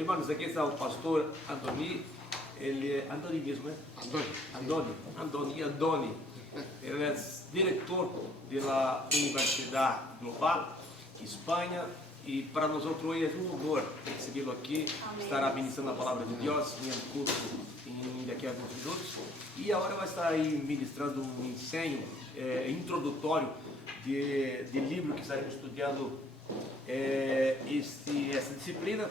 Hermanos, aquí está el pastor Andoni, Andoni mismo, ¿eh? Andoni. Él es director de la Universidad Global, España, y para nosotros hoy es un honor recibirlo aquí. Amén. Estará ministrando la palabra de Dios en el curso de aquí a algunos minutos. Y ahora va a estar ahí ministrando un enseño introductorio del libro que estaremos estudiando esta disciplina,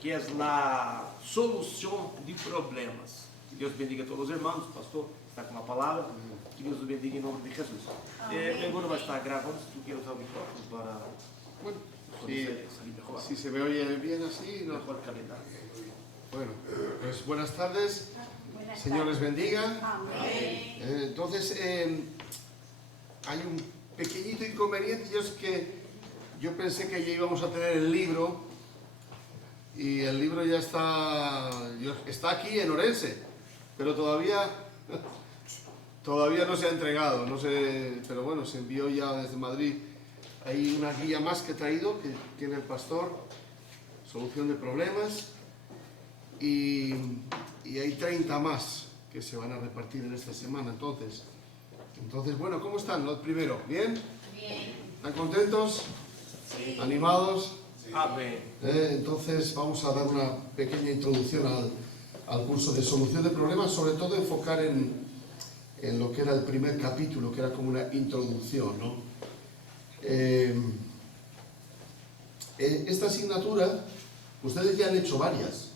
que es la solución de problemas. Que Dios bendiga a todos los hermanos. Pastor está con la palabra. Que Dios los bendiga en nombre de Jesús. Luego va a estar grabando. Si tú quieres usar el micrófono para... Bueno, mejor. si se me oye bien así, no. Mejor calidad. Bueno, pues buenas tardes. Buenas Señor les tardes. bendiga. Amén. Entonces, hay un pequeñito inconveniente, y es que yo pensé que ya íbamos a tener el libro, y el libro ya está aquí en Orense, pero todavía no se ha entregado, no sé, pero bueno, se envió ya desde Madrid. Hay una guía más que he traído, que tiene el pastor, solución de problemas, y hay 30 más que se van a repartir en esta semana. Entonces bueno, ¿cómo están? Lo primero, ¿bien? Bien. ¿Están contentos? Sí. ¿Animados? Amén. Entonces vamos a dar una pequeña introducción al curso de solución de problemas, sobre todo enfocar en lo que era el primer capítulo, que era como una introducción, ¿no? Esta asignatura, ustedes ya han hecho varias,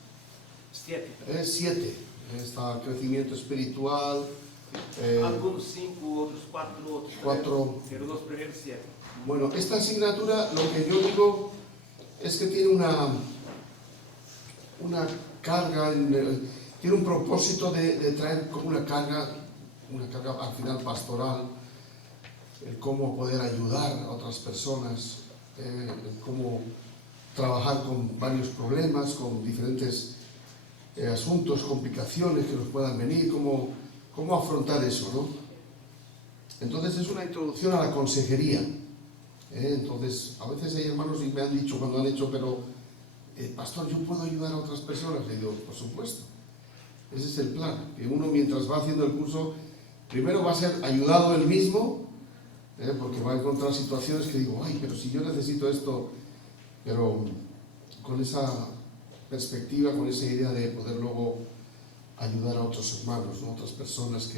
7. 7. Está crecimiento espiritual, Algunos 5, otros 4, otros 4. 3. Pero los primeros 7. Bueno, esta asignatura, lo que yo digo es que tiene una carga, tiene un propósito de traer como una carga al final pastoral, el cómo poder ayudar a otras personas, el cómo trabajar con varios problemas, con diferentes asuntos, complicaciones que nos puedan venir, cómo afrontar eso, ¿no? Entonces es una introducción a la consejería. Entonces, a veces hay hermanos y me han dicho cuando han hecho, pero pastor, ¿yo puedo ayudar a otras personas? Le digo, por supuesto. Ese es el plan, que uno mientras va haciendo el curso, primero va a ser ayudado él mismo, porque va a encontrar situaciones que digo, ay, pero si yo necesito esto, pero con esa perspectiva, con esa idea de poder luego ayudar a otros hermanos, ¿no? Otras personas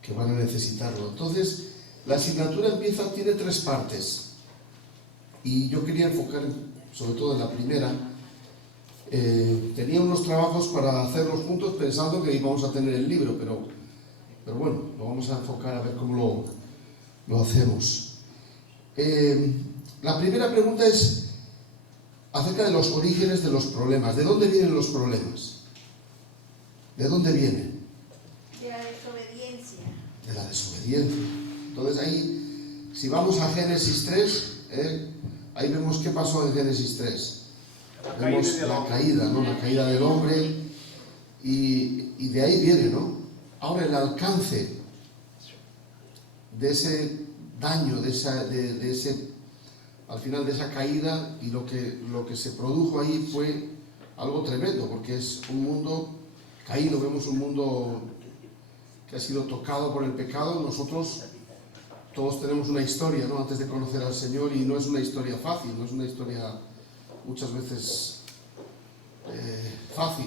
que van a necesitarlo. Entonces, la asignatura tiene 3 partes, y yo quería enfocar sobre todo en la primera. Tenía unos trabajos para hacerlos juntos pensando que íbamos a tener el libro, pero bueno, lo vamos a enfocar a ver cómo lo hacemos. La primera pregunta es acerca de los orígenes de los problemas. ¿De dónde vienen los problemas? ¿De dónde vienen? De la desobediencia. De la desobediencia. Entonces ahí, si vamos a Génesis 3, ahí vemos qué pasó en Génesis 3. Vemos la caída, ¿no? La caída del hombre, y de ahí viene, ¿no? Ahora el alcance de ese daño, al final de esa caída, y lo que se produjo ahí fue algo tremendo, porque es un mundo caído. Vemos un mundo que ha sido tocado por el pecado. Nosotros todos tenemos una historia, ¿no? Antes de conocer al Señor, y no es una historia fácil, no es una historia muchas veces fácil.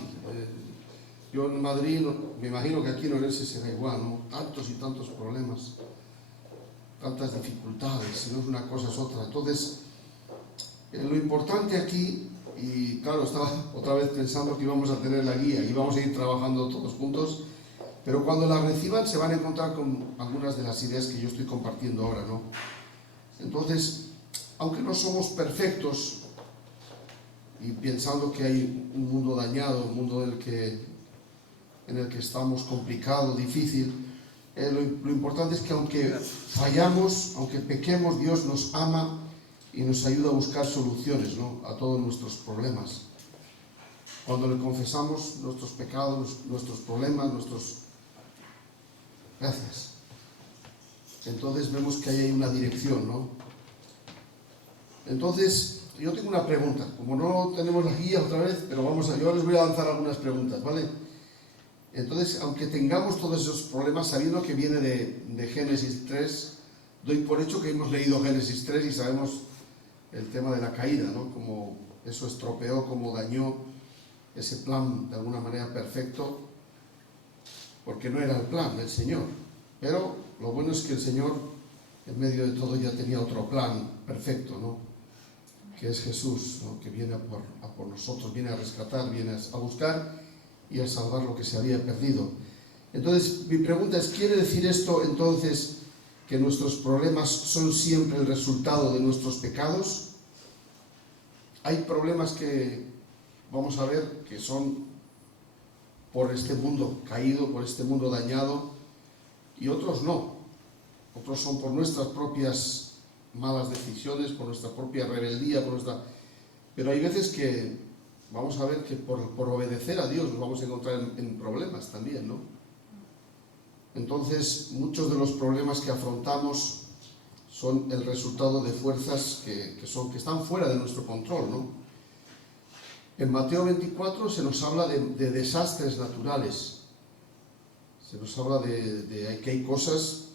Yo en Madrid, me imagino que aquí en Orense será igual, ¿no? Tantos y tantos problemas, tantas dificultades, si no es una cosa es otra. Entonces, lo importante aquí, y claro, estaba otra vez pensando que íbamos a tener la guía y íbamos a ir trabajando todos juntos, pero cuando la reciban se van a encontrar con algunas de las ideas que yo estoy compartiendo ahora, ¿no? Entonces, aunque no somos perfectos, y pensando que hay un mundo dañado, un mundo en el que estamos complicado, difícil, lo importante es que aunque fallamos, aunque pequemos, Dios nos ama y nos ayuda a buscar soluciones, ¿no? A todos nuestros problemas. Cuando le confesamos nuestros pecados, nuestros problemas, Gracias. Entonces vemos que ahí hay una dirección, ¿no? Entonces, yo tengo una pregunta. Como no tenemos la guía otra vez, pero yo les voy a lanzar algunas preguntas, ¿vale? Entonces, aunque tengamos todos esos problemas, sabiendo que viene de Génesis 3, doy por hecho que hemos leído Génesis 3 y sabemos el tema de la caída, ¿no? Cómo eso estropeó, cómo dañó ese plan de alguna manera perfecto, porque no era el plan del Señor. Pero lo bueno es que el Señor, en medio de todo, ya tenía otro plan perfecto, ¿no? Que es Jesús, ¿no? Que viene a por nosotros, viene a rescatar, viene a buscar y a salvar lo que se había perdido. Entonces, mi pregunta es, ¿quiere decir esto entonces que nuestros problemas son siempre el resultado de nuestros pecados? Hay problemas que vamos a ver que son por este mundo caído, por este mundo dañado, y otros no. Otros son por nuestras propias malas decisiones, por nuestra propia rebeldía, pero hay veces que vamos a ver que por obedecer a Dios nos vamos a encontrar en problemas también, ¿no? Entonces, muchos de los problemas que afrontamos son el resultado de fuerzas que están fuera de nuestro control, ¿no? En Mateo 24 se nos habla de desastres naturales. Se nos habla de que hay cosas,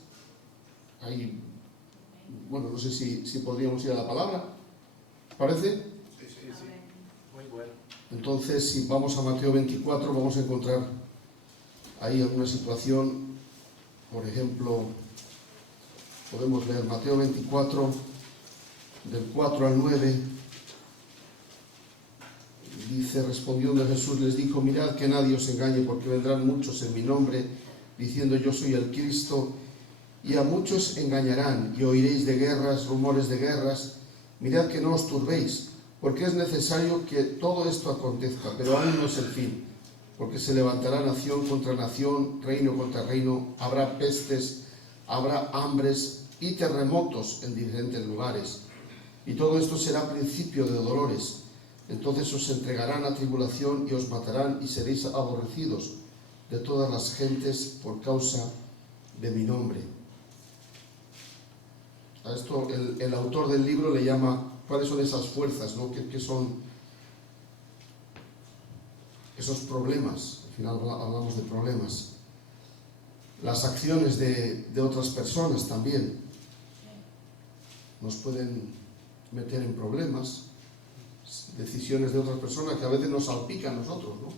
bueno, no sé si podríamos ir a la palabra, ¿parece? Sí. Muy bueno. Entonces, si vamos a Mateo 24, vamos a encontrar ahí alguna situación. Por ejemplo, podemos leer Mateo 24, del 4 al 9. Dice, respondiendo Jesús, les dijo, mirad que nadie os engañe, porque vendrán muchos en mi nombre, diciendo yo soy el Cristo, y a muchos engañarán, y oiréis de guerras, rumores de guerras. Mirad que no os turbéis, porque es necesario que todo esto acontezca, pero aún no es el fin, porque se levantará nación contra nación, reino contra reino, habrá pestes, habrá hambres y terremotos en diferentes lugares. Y todo esto será principio de dolores. Entonces os entregarán a tribulación y os matarán y seréis aborrecidos de todas las gentes por causa de mi nombre. A esto el autor del libro le llama, ¿cuáles son esas fuerzas, ¿no? ¿Qué son esos problemas? Al final hablamos de problemas. Las acciones de otras personas también nos pueden meter en problemas. Decisiones de otras personas que a veces nos salpican a nosotros, ¿no?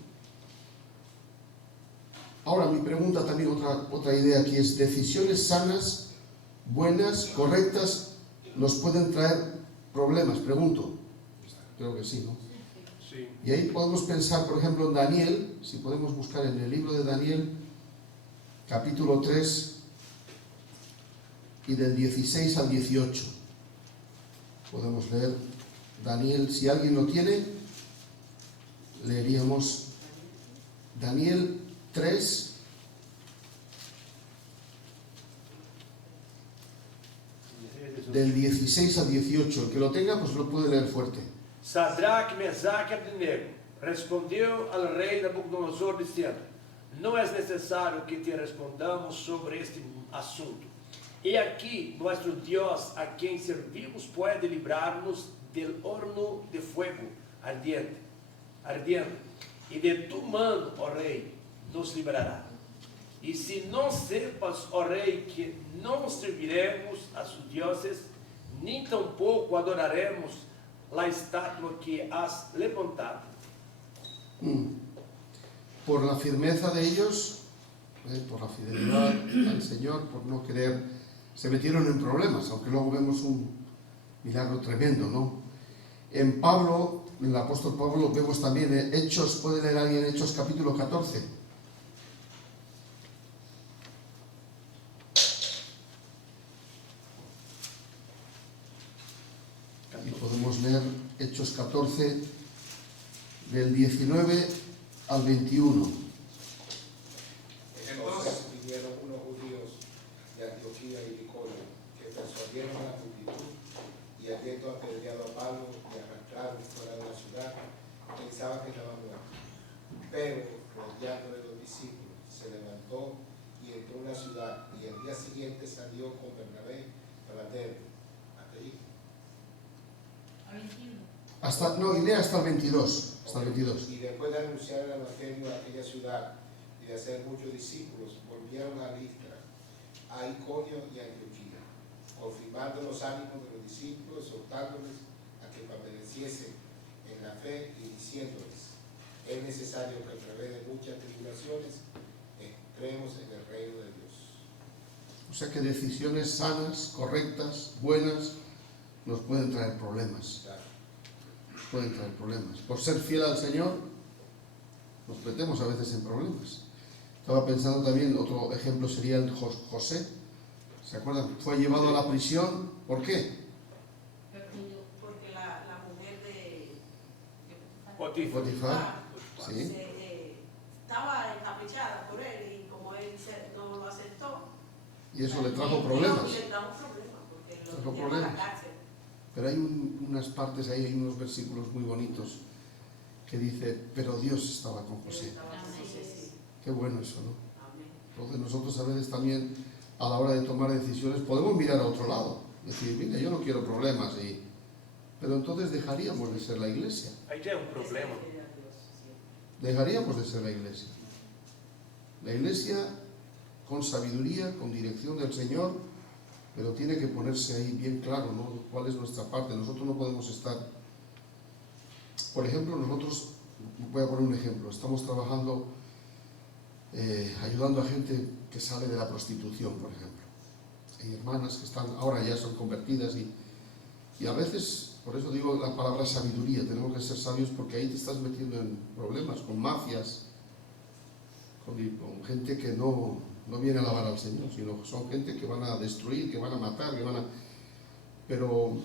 Ahora, mi pregunta también, otra idea aquí es, ¿decisiones sanas, buenas, correctas, nos pueden traer problemas? Pregunto. Creo que sí, ¿no? Sí. Y ahí podemos pensar, por ejemplo, en Daniel, si podemos buscar en el libro de Daniel, capítulo 3, y del 16 al 18. Podemos leer Daniel, si alguien lo tiene, leeríamos Daniel 3, del 16 al 18. El que lo tenga, pues lo puede leer fuerte. Sadraque, Mesaque e Abednego respondeu al rei Nabucodonosor dizendo, não é necessário que te respondamos sobre este assunto. E aqui, nosso Deus, a quem servimos, pode livrar-nos del horno de fuego ardiente, e de tu mano, ó rei, nos livrará. E se não sepas, ó rei, que não serviremos a sus dioses, nem tampouco adoraremos a estátua que has levantado. Por la firmeza de ellos, por la fidelidad al Señor, por no querer, se metieron en problemas, aunque luego vemos un milagro tremendo, ¿no? En Pablo, en el apóstol Pablo, vemos también Hechos, ¿puede leer alguien Hechos capítulo 14? Y podemos leer Hechos 14, del 19 al 21. Entonces vinieron unos judíos de Antioquía y Iconio que persuadieron a la multitud y habiendo apedreado a Pablo y arrastraron fuera de la ciudad, pensaban que estaba muerto. Pero, rodeado de los discípulos, se levantó y entró en la ciudad, y el día siguiente salió con Bernabé para Derbe. Hasta ahí. Iré hasta el 22. Hasta el 22. Y después de anunciar el evangelio a aquella ciudad y de hacer muchos discípulos, volvieron a Listra, a Iconio y a Antioquía, confirmando los ánimos de los discípulos, exhortándoles a que permaneciesen en la fe y diciéndoles: es necesario que a través de muchas tribulaciones entremos en el reino de Dios. O sea que decisiones sanas, correctas, buenas, nos pueden traer problemas. Claro. Nos pueden traer problemas. Por ser fiel al Señor, nos metemos a veces en problemas. Estaba pensando también, otro ejemplo sería el José. ¿Se acuerdan? Fue llevado a la prisión. ¿Por qué? Porque la mujer de Potifar. Sí. estaba encaprichada por él y como él no lo aceptó. Y eso le trajo problemas. Le trajo problemas porque lo Trajo metieron a la problemas. cárcel. Pero hay unas partes ahí, hay unos versículos muy bonitos que dice, pero Dios estaba con José. Sí. Qué bueno eso, ¿no? Amén. Entonces nosotros a veces también a la hora de tomar decisiones podemos mirar a otro lado. Decir, mira, yo no quiero problemas. Pero entonces dejaríamos de ser la iglesia. Ahí ya es un problema. Dejaríamos de ser la iglesia. La iglesia con sabiduría, con dirección del Señor, pero tiene que ponerse ahí bien claro, ¿no? ¿Cuál es nuestra parte? Nosotros no podemos estar... Por ejemplo, nosotros, voy a poner un ejemplo, estamos trabajando, ayudando a gente que sale de la prostitución, por ejemplo. Hay hermanas que están, ahora ya son convertidas y a veces, por eso digo la palabra sabiduría, tenemos que ser sabios porque ahí te estás metiendo en problemas, con mafias, con gente que no viene a alabar al Señor, sino que son gente que van a destruir, que van a matar, que van a... Pero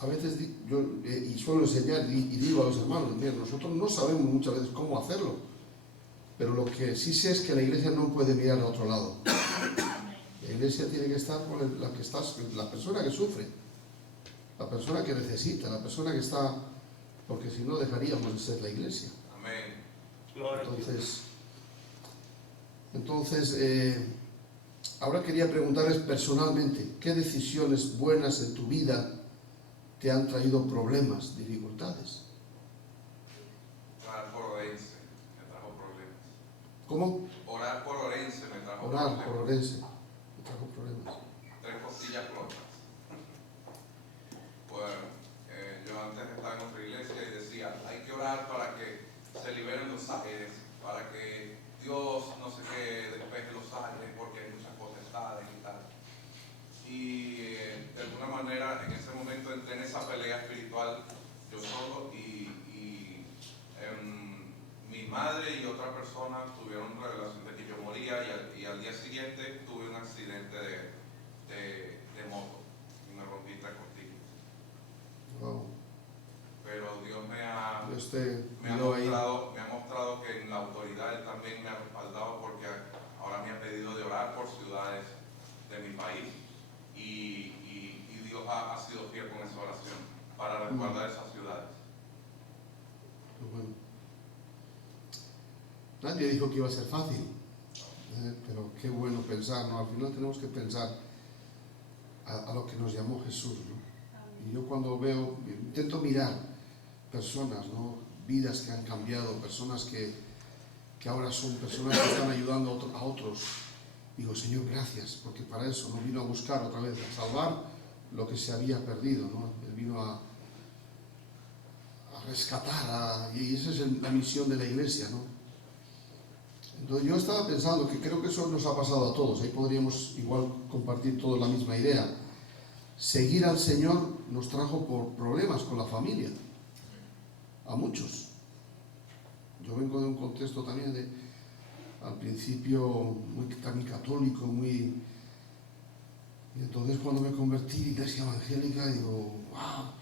a veces yo y suelo enseñar y digo a los hermanos, mira, nosotros no sabemos muchas veces cómo hacerlo, pero lo que sí sé es que la iglesia no puede mirar a otro lado. La iglesia tiene que estar con la persona que sufre, la persona que necesita, la persona que está... Porque si no dejaríamos de ser la iglesia. Amén. Gloria a Dios. Entonces, ahora quería preguntarles personalmente, ¿qué decisiones buenas en tu vida te han traído problemas, dificultades? Orar por Orense me trajo problemas. ¿Cómo? Orar por Orense me trajo Orar problemas. por Orense. Me trajo problemas. 3 costillas flotas. Bueno, yo antes estaba en otra iglesia y decía, hay que orar para que se liberen los ángeles, para que Dios no sé qué despeje los ángeles porque hay muchas potestades y tal. Y de alguna manera en ese momento entré en esa pelea espiritual yo solo y mi madre y otra persona tuvieron revelación de que yo moría y al día siguiente tuve un accidente de moto y me rompí 3 costillas. Wow. Pero Dios me ha mostrado que en la autoridad Él también me ha respaldado porque ahora me ha pedido de orar por ciudades de mi país y Dios ha sido fiel con esa oración para resguardar esas ciudades. Bueno. Nadie dijo que iba a ser fácil, pero qué bueno pensar, ¿no? Al final tenemos que pensar a lo que nos llamó Jesús, ¿no? Y yo cuando intento mirar personas, ¿no? Vidas que han cambiado, personas que ahora son personas que están ayudando a otros. Digo, Señor, gracias, porque para eso no vino a buscar otra vez, a salvar lo que se había perdido, ¿no? Él vino a rescatar, y esa es la misión de la iglesia, ¿no? Entonces yo estaba pensando que creo que eso nos ha pasado a todos, ahí podríamos igual compartir todos la misma idea. Seguir al Señor nos trajo por problemas con la familia, a muchos. Yo vengo de un contexto también al principio también católico, y entonces cuando me convertí en iglesia evangélica, digo, wow,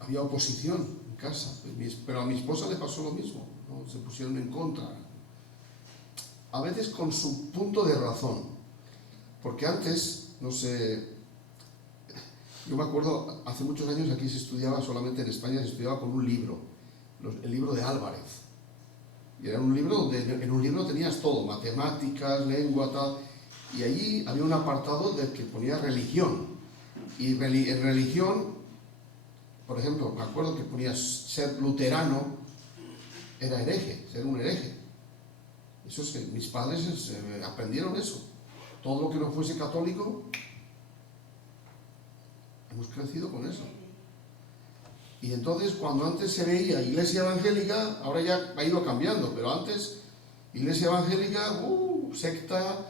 había oposición en casa, pero a mi esposa le pasó lo mismo, ¿no? Se pusieron en contra, a veces con su punto de razón, porque antes, no sé, yo me acuerdo, hace muchos años aquí se estudiaba solamente en España, se estudiaba con un libro, el libro de Álvarez. Y era un libro donde en un libro tenías todo, matemáticas, lengua, tal, y allí había un apartado del que ponía religión. Y en religión por ejemplo, me acuerdo que ponía ser luterano era hereje, ser un hereje. Eso es que mis padres aprendieron eso. Todo lo que no fuese católico, hemos crecido con eso. Y entonces, cuando antes se veía iglesia evangélica, ahora ya ha ido cambiando, pero antes, iglesia evangélica, secta,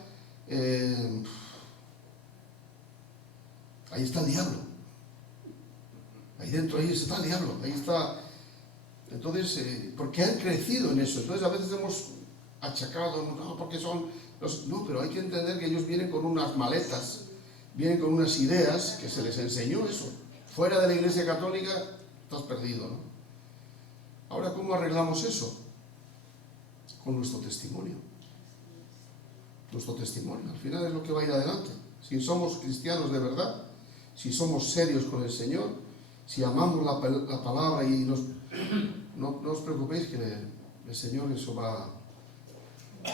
ahí está el diablo. Ahí dentro, ahí está el diablo, ahí está. Entonces, porque han crecido en eso. Entonces, a veces hemos achacado, no, porque son los... No, pero hay que entender que ellos vienen con unas maletas, vienen con unas ideas que se les enseñó eso. Fuera de la iglesia católica, estás perdido, ¿no? Ahora, ¿cómo arreglamos eso? Con nuestro testimonio. Nuestro testimonio, al final es lo que va a ir adelante. Si somos cristianos de verdad, si somos serios con el Señor, si amamos la palabra y no os preocupéis que el Señor eso va.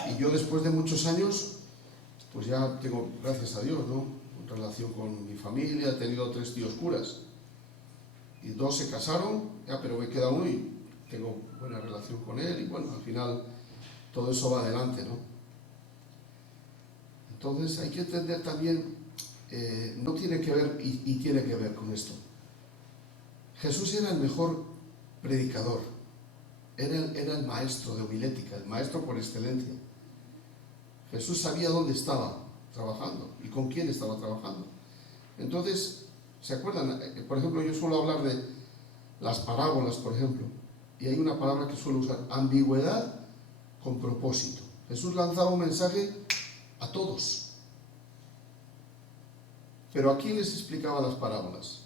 Y yo después de muchos años, pues ya tengo, gracias a Dios, ¿no?, en relación con mi familia, he tenido 3 tíos curas y 2 se casaron, ya, pero me queda uno y tengo buena relación con él y bueno, al final todo eso va adelante, ¿no? Entonces hay que entender también, no tiene que ver, y tiene que ver con esto. Jesús era el mejor predicador, era el maestro de homilética, el maestro por excelencia. Jesús sabía dónde estaba trabajando y con quién estaba trabajando. Entonces, ¿se acuerdan? Por ejemplo, yo suelo hablar de las parábolas, por ejemplo, y hay una palabra que suelo usar, ambigüedad con propósito. Jesús lanzaba un mensaje a todos. Pero ¿a quién les explicaba las parábolas?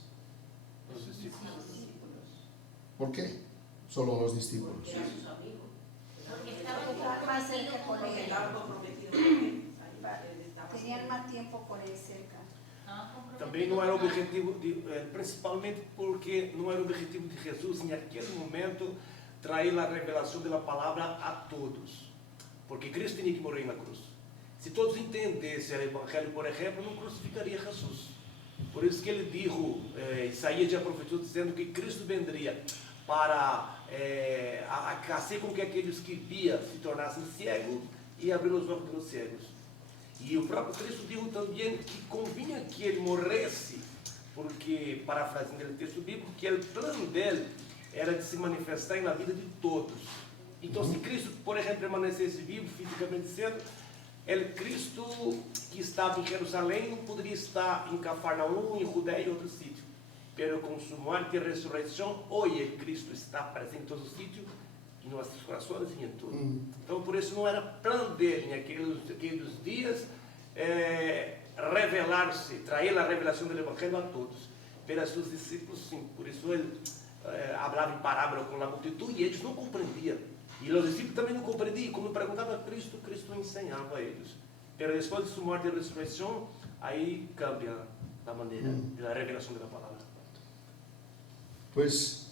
Los discípulos. ¿Por qué? Solo a los discípulos. Porque eran sus amigos. Porque estaban más cerca con Porque él. estaban comprometidos con él. Él estaba Tenían más tiempo con él cerca. Também não era o objetivo, principalmente porque não era o objetivo de Jesus, naquele momento, trazer a revelação da palavra a todos. Porque Cristo tinha que morrer na cruz. Se todos entendessem o Evangelho, por exemplo, não crucificaria Jesus. Por isso que ele dijo, Isaías já profetizou dizendo que Cristo vendria para fazer com que aqueles que viam se tornassem cegos e abrir os olhos dos cegos. E o próprio Cristo disse também que convinha que ele morresse, porque, parafraseando o texto bíblico, que o plano dele era de se manifestar na vida de todos. Então, se Cristo, por exemplo, permanecesse vivo, fisicamente sendo, o Cristo que estava em Jerusalém não poderia estar em Cafarnaum, em Judéia e outro sítio. Pero com sua morte e ressurreição, hoje o Cristo está presente em todos os sítios, em nossos corações e em tudo. Então, por isso não era plano dele, naqueles dias, revelar-se, trazer a revelação do Evangelho a todos. Pero a seus discípulos, sim. Por isso ele falava em parábola com a multitud e eles não compreendiam. E os discípulos também não compreendiam. Quando perguntava a Cristo, Cristo ensinava a eles. Pero depois de sua morte e ressurreição, aí cambia a maneira da revelação da palavra. Pues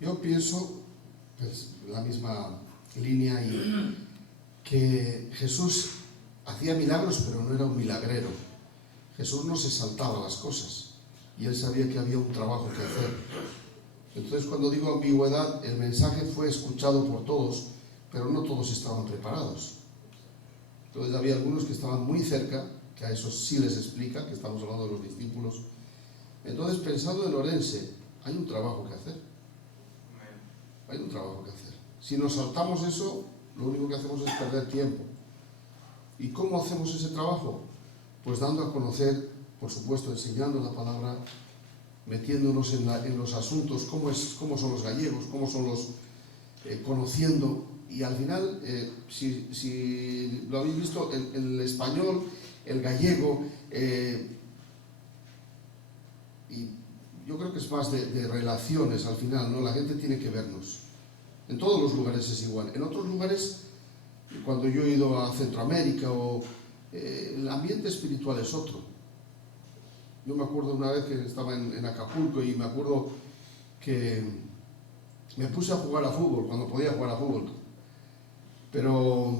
yo pienso, pues, la misma línea, y que Jesús hacía milagros, pero no era un milagrero. Jesús no se saltaba las cosas y él sabía que había un trabajo que hacer. Entonces, cuando digo ambigüedad, el mensaje fue escuchado por todos, pero no todos estaban preparados. Entonces había algunos que estaban muy cerca, que a esos sí les explica, que estamos hablando de los discípulos. Entonces, pensando en Orense, hay un trabajo que hacer. Hay un trabajo que hacer. Si nos saltamos eso, lo único que hacemos es perder tiempo. ¿Y cómo hacemos ese trabajo? Pues dando a conocer, por supuesto, enseñando la palabra, metiéndonos en los asuntos, cómo son los gallegos, cómo son los... conociendo. Y al final, si lo habéis visto, el español, el gallego, y yo creo que es más de relaciones al final, ¿no? La gente tiene que vernos. En todos los lugares es igual. En otros lugares, cuando yo he ido a Centroamérica, el ambiente espiritual es otro. Yo me acuerdo una vez que estaba en Acapulco y me acuerdo que me puse a jugar a fútbol, cuando podía jugar a fútbol. Pero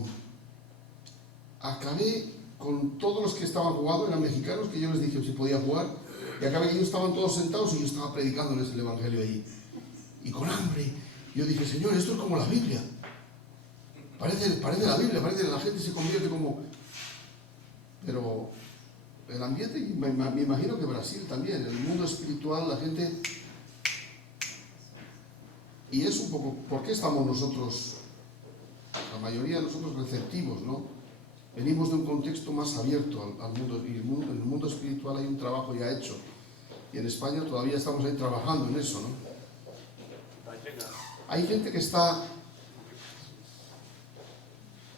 acabé con todos los que estaban jugando, eran mexicanos, que yo les dije si podía jugar, y acabé que ellos estaban todos sentados y yo estaba predicándoles el Evangelio allí. Y con hambre. Yo dije, Señor, esto es como la Biblia. Parece la Biblia, parece que la gente se convierte como... Pero el ambiente, y me imagino que Brasil también, el mundo espiritual, la gente... Y es un poco, ¿por qué estamos nosotros, la mayoría de nosotros, receptivos, ¿no? Venimos de un contexto más abierto al mundo, y en el mundo espiritual hay un trabajo ya hecho. Y en España todavía estamos ahí trabajando en eso, ¿no? Hay gente que está...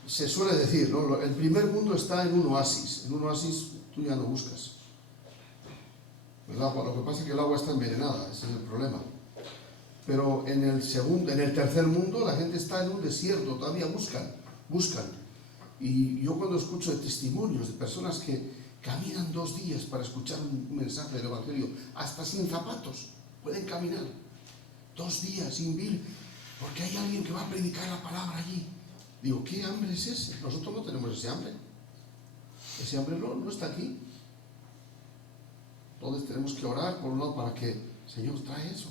Se suele decir, ¿no? El primer mundo está en un oasis. En un oasis tú ya no buscas. El agua, lo que pasa es que el agua está envenenada, ese es el problema. Pero en el tercer mundo la gente está en un desierto, todavía buscan. Y yo cuando escucho de testimonios de personas que caminan 2 días para escuchar un mensaje del Evangelio, hasta sin zapatos, pueden caminar 2 días sin vir, porque hay alguien que va a predicar la palabra allí. Digo, ¿qué hambre es ese? Nosotros no tenemos ese hambre. Ese hambre no está aquí. Entonces tenemos que orar por un lado para que, Señor, trae eso.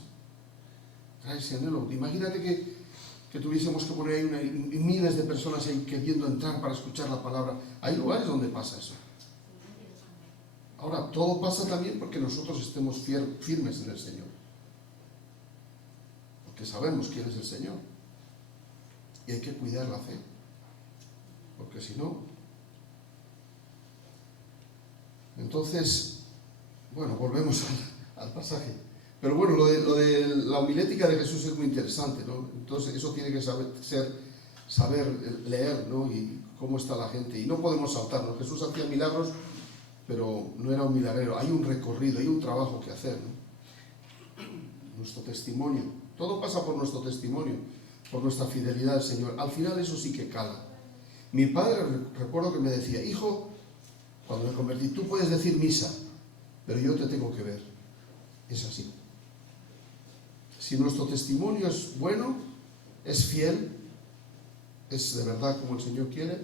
Trae ese anhelo. Imagínate que tuviésemos que poner ahí miles de personas ahí queriendo entrar para escuchar la palabra. Hay lugares donde pasa eso. Ahora, todo pasa también porque nosotros estemos firmes en el Señor. Porque sabemos quién es el Señor. Y hay que cuidar la fe. Porque si no... Entonces, bueno, volvemos al pasaje. Pero bueno, lo de la homilética de Jesús es muy interesante, ¿no? Entonces eso tiene que saber leer, ¿no? Y cómo está la gente. Y no podemos saltarnos. Jesús hacía milagros, pero no era un milagrero. Hay un recorrido, hay un trabajo que hacer, ¿no? Nuestro testimonio. Todo pasa por nuestro testimonio, por nuestra fidelidad al Señor. Al final eso sí que cala. Mi padre, recuerdo que me decía, hijo, cuando me convertí, tú puedes decir misa, pero yo te tengo que ver. Es así. Si nuestro testimonio es bueno, es fiel, es de verdad como el Señor quiere,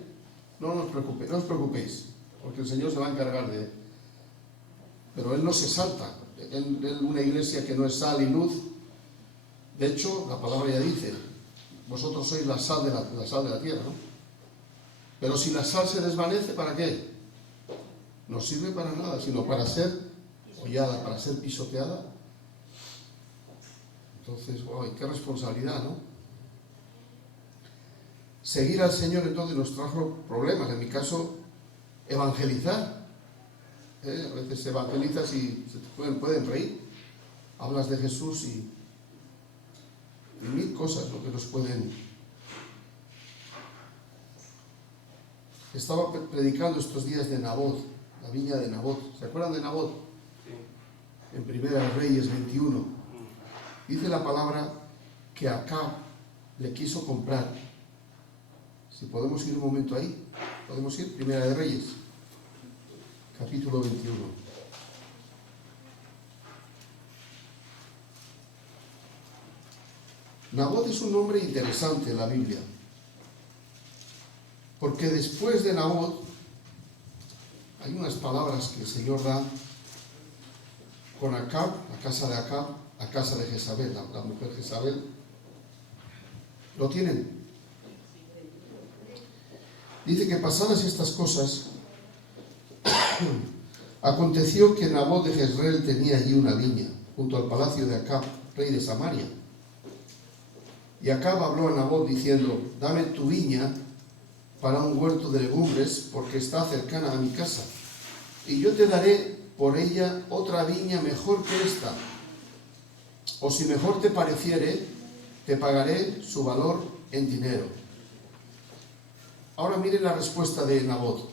no os preocupéis, porque el Señor se va a encargar de él. Pero Él no se salta. Él una iglesia que no es sal y luz. De hecho, la palabra ya dice, vosotros sois la sal de la tierra, ¿no? Pero si la sal se desvanece, ¿para qué? No sirve para nada, sino para ser hollada, para ser pisoteada. Entonces, wow, qué responsabilidad, ¿no? Seguir al Señor entonces nos trajo problemas. En mi caso, evangelizar. A veces evangelizas y se te pueden reír. Hablas de Jesús y 1000 cosas lo que nos pueden... Estaba predicando estos días de Nabot, la viña de Nabot. ¿Se acuerdan de Nabot? Sí. En Primera de Reyes 21. Dice la palabra que Acab le quiso comprar. Si podemos ir un momento ahí, podemos ir, Primera de Reyes, capítulo 21. Nabot es un nombre interesante en la Biblia, porque después de Nabot hay unas palabras que el Señor da con Acab, la casa de Acab, la casa de Jezabel, la mujer Jezabel. ¿Lo tienen? Dice que pasadas estas cosas, aconteció que Nabot de Jezreel tenía allí una viña, junto al palacio de Acab, rey de Samaria. Y Acab habló a Nabot diciendo, dame tu viña para un huerto de legumbres, porque está cercana a mi casa, y yo te daré por ella otra viña mejor que esta, o si mejor te pareciere, te pagaré su valor en dinero. Ahora miren la respuesta de Nabot.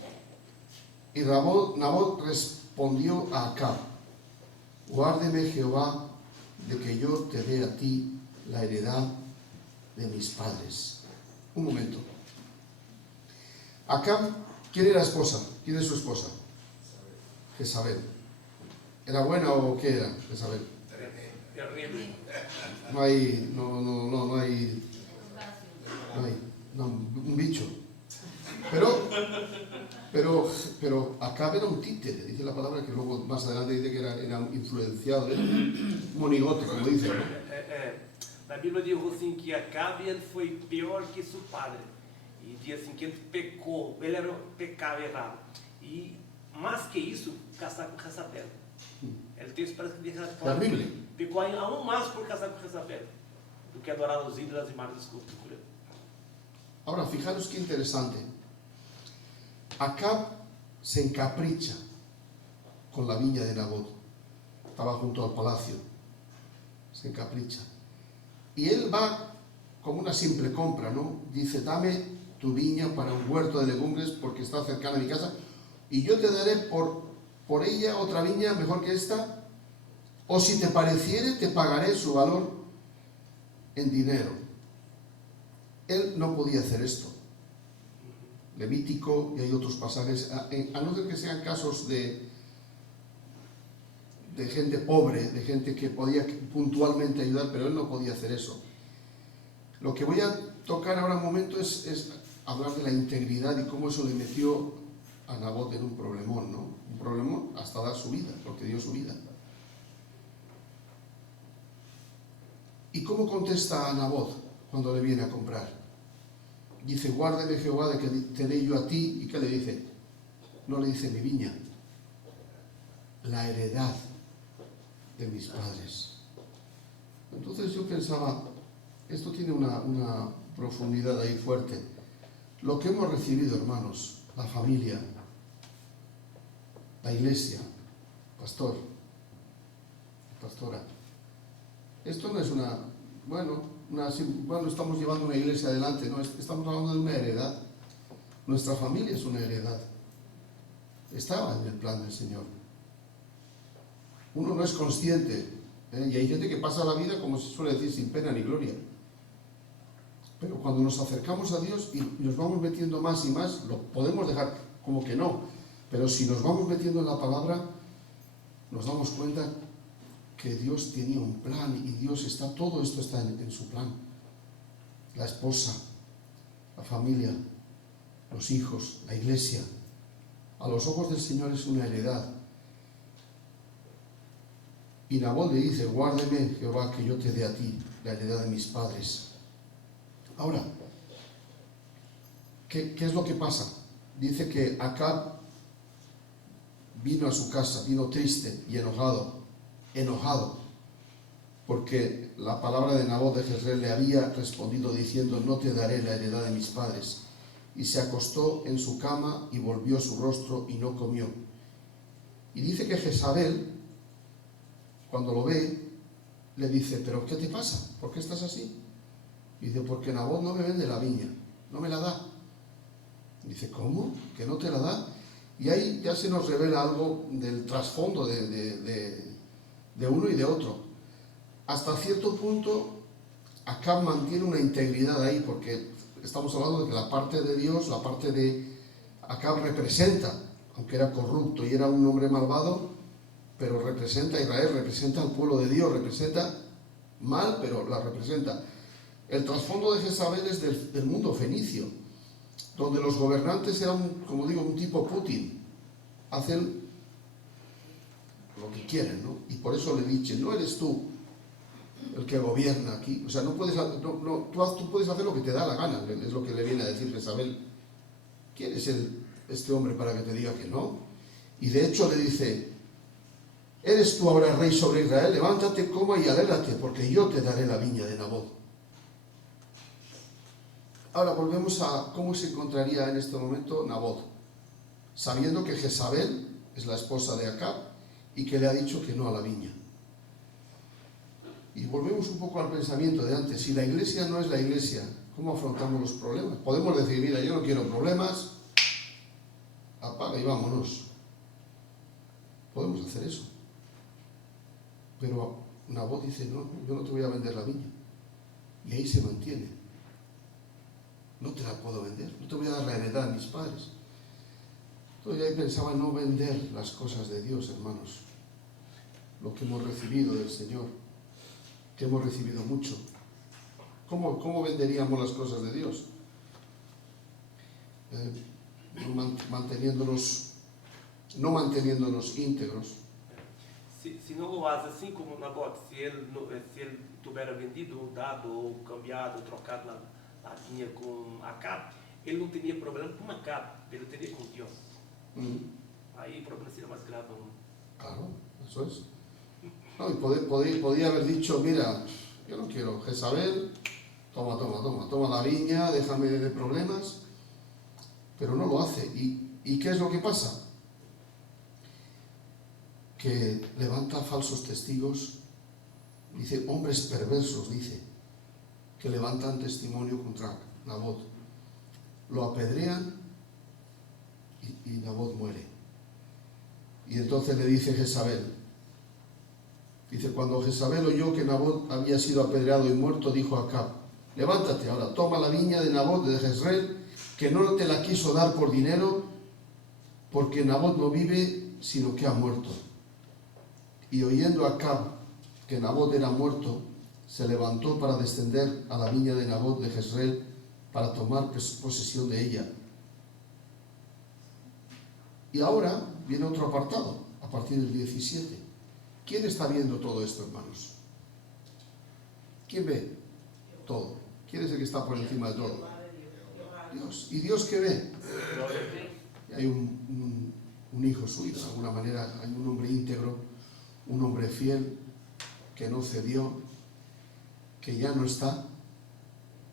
Y Nabot respondió a Acab, guárdeme Jehová de que yo te dé a ti la heredad de mis padres. Un momento. Acab, ¿quién era esposa? ¿Quién es su esposa? Jezabel. ¿Era buena o qué era Jezabel? No hay un bicho. Pero Pero Acab era un títere, dice la palabra, que luego más adelante dice que era influenciado, era un monigote, como dice, ¿no? Na Bíblia diz assim que Acabe ele foi pior que seu padre. E diz assim que ele pecou, ele era pecado errado. E mais que isso, casar com Jezabel. Ele tem isso parece que deixa claro. La Biblia. Pecou aún mais por casar com Jezabel do que adorar os ídolos e imagens de escultura. Ahora, fijaros qué interesante. Acab se encapricha con la viña de Nabot. Estaba junto al palacio. Se encapricha. Y él va como una simple compra, ¿no? Dice, dame tu viña para un huerto de legumbres porque está cercana a mi casa y yo te daré por ella otra viña mejor que esta, o si te pareciere te pagaré su valor en dinero. Él no podía hacer esto. Levítico, y hay otros pasajes, a no ser que sean casos de gente pobre, de gente que podía puntualmente ayudar, pero él no podía hacer eso. Lo que voy a tocar ahora un momento es hablar de la integridad y cómo eso le metió a Nabot en un problemón, ¿no? Un problemón hasta dar su vida, porque dio su vida. ¿Y cómo contesta a Nabot cuando le viene a comprar? Dice, guárdeme Jehová de que te dé yo a ti. ¿Y qué le dice? No le dice mi viña, la heredad de mis padres. Entonces yo pensaba, esto tiene una profundidad ahí fuerte. Lo que hemos recibido, hermanos, la familia, la iglesia, pastor, pastora, esto no es bueno, estamos llevando una iglesia adelante, no, estamos hablando de una heredad. Nuestra familia es una heredad. Estaba en el plan del Señor. Uno no es consciente, y hay gente que pasa la vida, como se suele decir, sin pena ni gloria. Pero cuando nos acercamos a Dios y nos vamos metiendo más y más, lo podemos dejar como que no, pero si nos vamos metiendo en la palabra, nos damos cuenta que Dios tenía un plan y todo esto está en su plan. La esposa, la familia, los hijos, la iglesia, a los ojos del Señor es una heredad. Y Nabot le dice, guárdeme Jehová que yo te dé a ti la heredad de mis padres. Ahora, ¿qué es lo que pasa? Dice que Acab vino a su casa, vino triste y enojado, porque la palabra de Nabot de Jezreel le había respondido diciendo, no te daré la heredad de mis padres. Y se acostó en su cama y volvió su rostro y no comió. Y dice que Jezabel, cuando lo ve, le dice, ¿pero qué te pasa? ¿Por qué estás así? Y dice, porque Nabot no me vende la viña, no me la da. Y dice, ¿cómo? ¿Que no te la da? Y ahí ya se nos revela algo del trasfondo de uno y de otro. Hasta cierto punto, Acab mantiene una integridad ahí, porque estamos hablando de que la parte de Dios, la parte de Acab representa, aunque era corrupto y era un hombre malvado, pero representa a Israel, representa al pueblo de Dios, representa mal, pero la representa. El trasfondo de Jezabel es del mundo fenicio, donde los gobernantes eran, como digo, un tipo Putin. Hacen lo que quieren, ¿no? Y por eso le dicen, no eres tú el que gobierna aquí. O sea, tú puedes hacer lo que te da la gana, es lo que le viene a decir Jezabel. ¿Quién es este hombre para que te diga que no? Y de hecho le dice, ¿eres tú ahora rey sobre Israel? Levántate, coma y alégrate, porque yo te daré la viña de Nabot. Ahora volvemos a cómo se encontraría en este momento Nabot, sabiendo que Jezabel es la esposa de Acab y que le ha dicho que no a la viña. Y volvemos un poco al pensamiento de antes. Si la iglesia no es la iglesia, ¿cómo afrontamos los problemas? Podemos decir, mira, yo no quiero problemas, apaga y vámonos. Podemos hacer eso. Pero Nabot dice, no, yo no te voy a vender la viña. Y ahí se mantiene. No te la puedo vender, no te voy a dar la heredad a mis padres. Entonces yo ahí pensaba no vender las cosas de Dios, hermanos. Lo que hemos recibido del Señor, que hemos recibido mucho. ¿Cómo venderíamos las cosas de Dios? no manteniéndonos íntegros. Se não o hace assim como Nabote, se ele tivesse vendido, dado ou cambiado, trocado a vinha com Acabe, ele não teria problema com Acabe, ele teria com Deus. Aí o problema seria mais grave aún. Claro, eso es. No, y podía haber dicho, mira, yo no quiero Jezabel, toma la viña, déjame de problemas, pero no lo hace. ¿Y qué es lo que pasa? Que levanta falsos testigos, dice, hombres perversos, dice, que levantan testimonio contra Nabot. Lo apedrean y Nabot muere. Y entonces le dice Jezabel, dice, cuando Jezabel oyó que Nabot había sido apedreado y muerto, dijo a Acab, levántate ahora, toma la viña de Nabot de Jezreel, que no te la quiso dar por dinero, porque Nabot no vive, sino que ha muerto. Y oyendo Acab que Nabot era muerto, se levantó para descender a la viña de Nabot de Jezreel para tomar posesión de ella. Y ahora viene otro apartado, a partir del 17. ¿Quién está viendo todo esto, hermanos? ¿Quién ve todo? ¿Quién es el que está por encima de todo? Dios. ¿Y Dios qué ve? Hay un hijo suyo, de alguna manera, hay un hombre íntegro, un hombre fiel, que no cedió, que ya no está,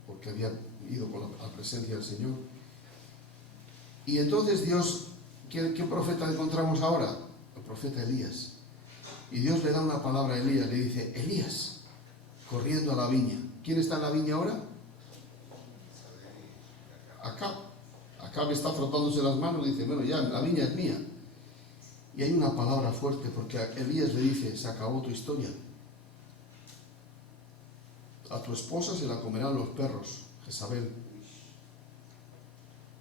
porque había ido con la presencia del Señor. Y entonces Dios, ¿qué profeta encontramos ahora? El profeta Elías. Y Dios le da una palabra a Elías, le dice, Elías, corriendo a la viña. ¿Quién está en la viña ahora? Acab. Acab está frotándose las manos y dice, bueno, ya, la viña es mía. Y hay una palabra fuerte, porque a Elías le dice, se acabó tu historia. A tu esposa se la comerán los perros, Jezabel.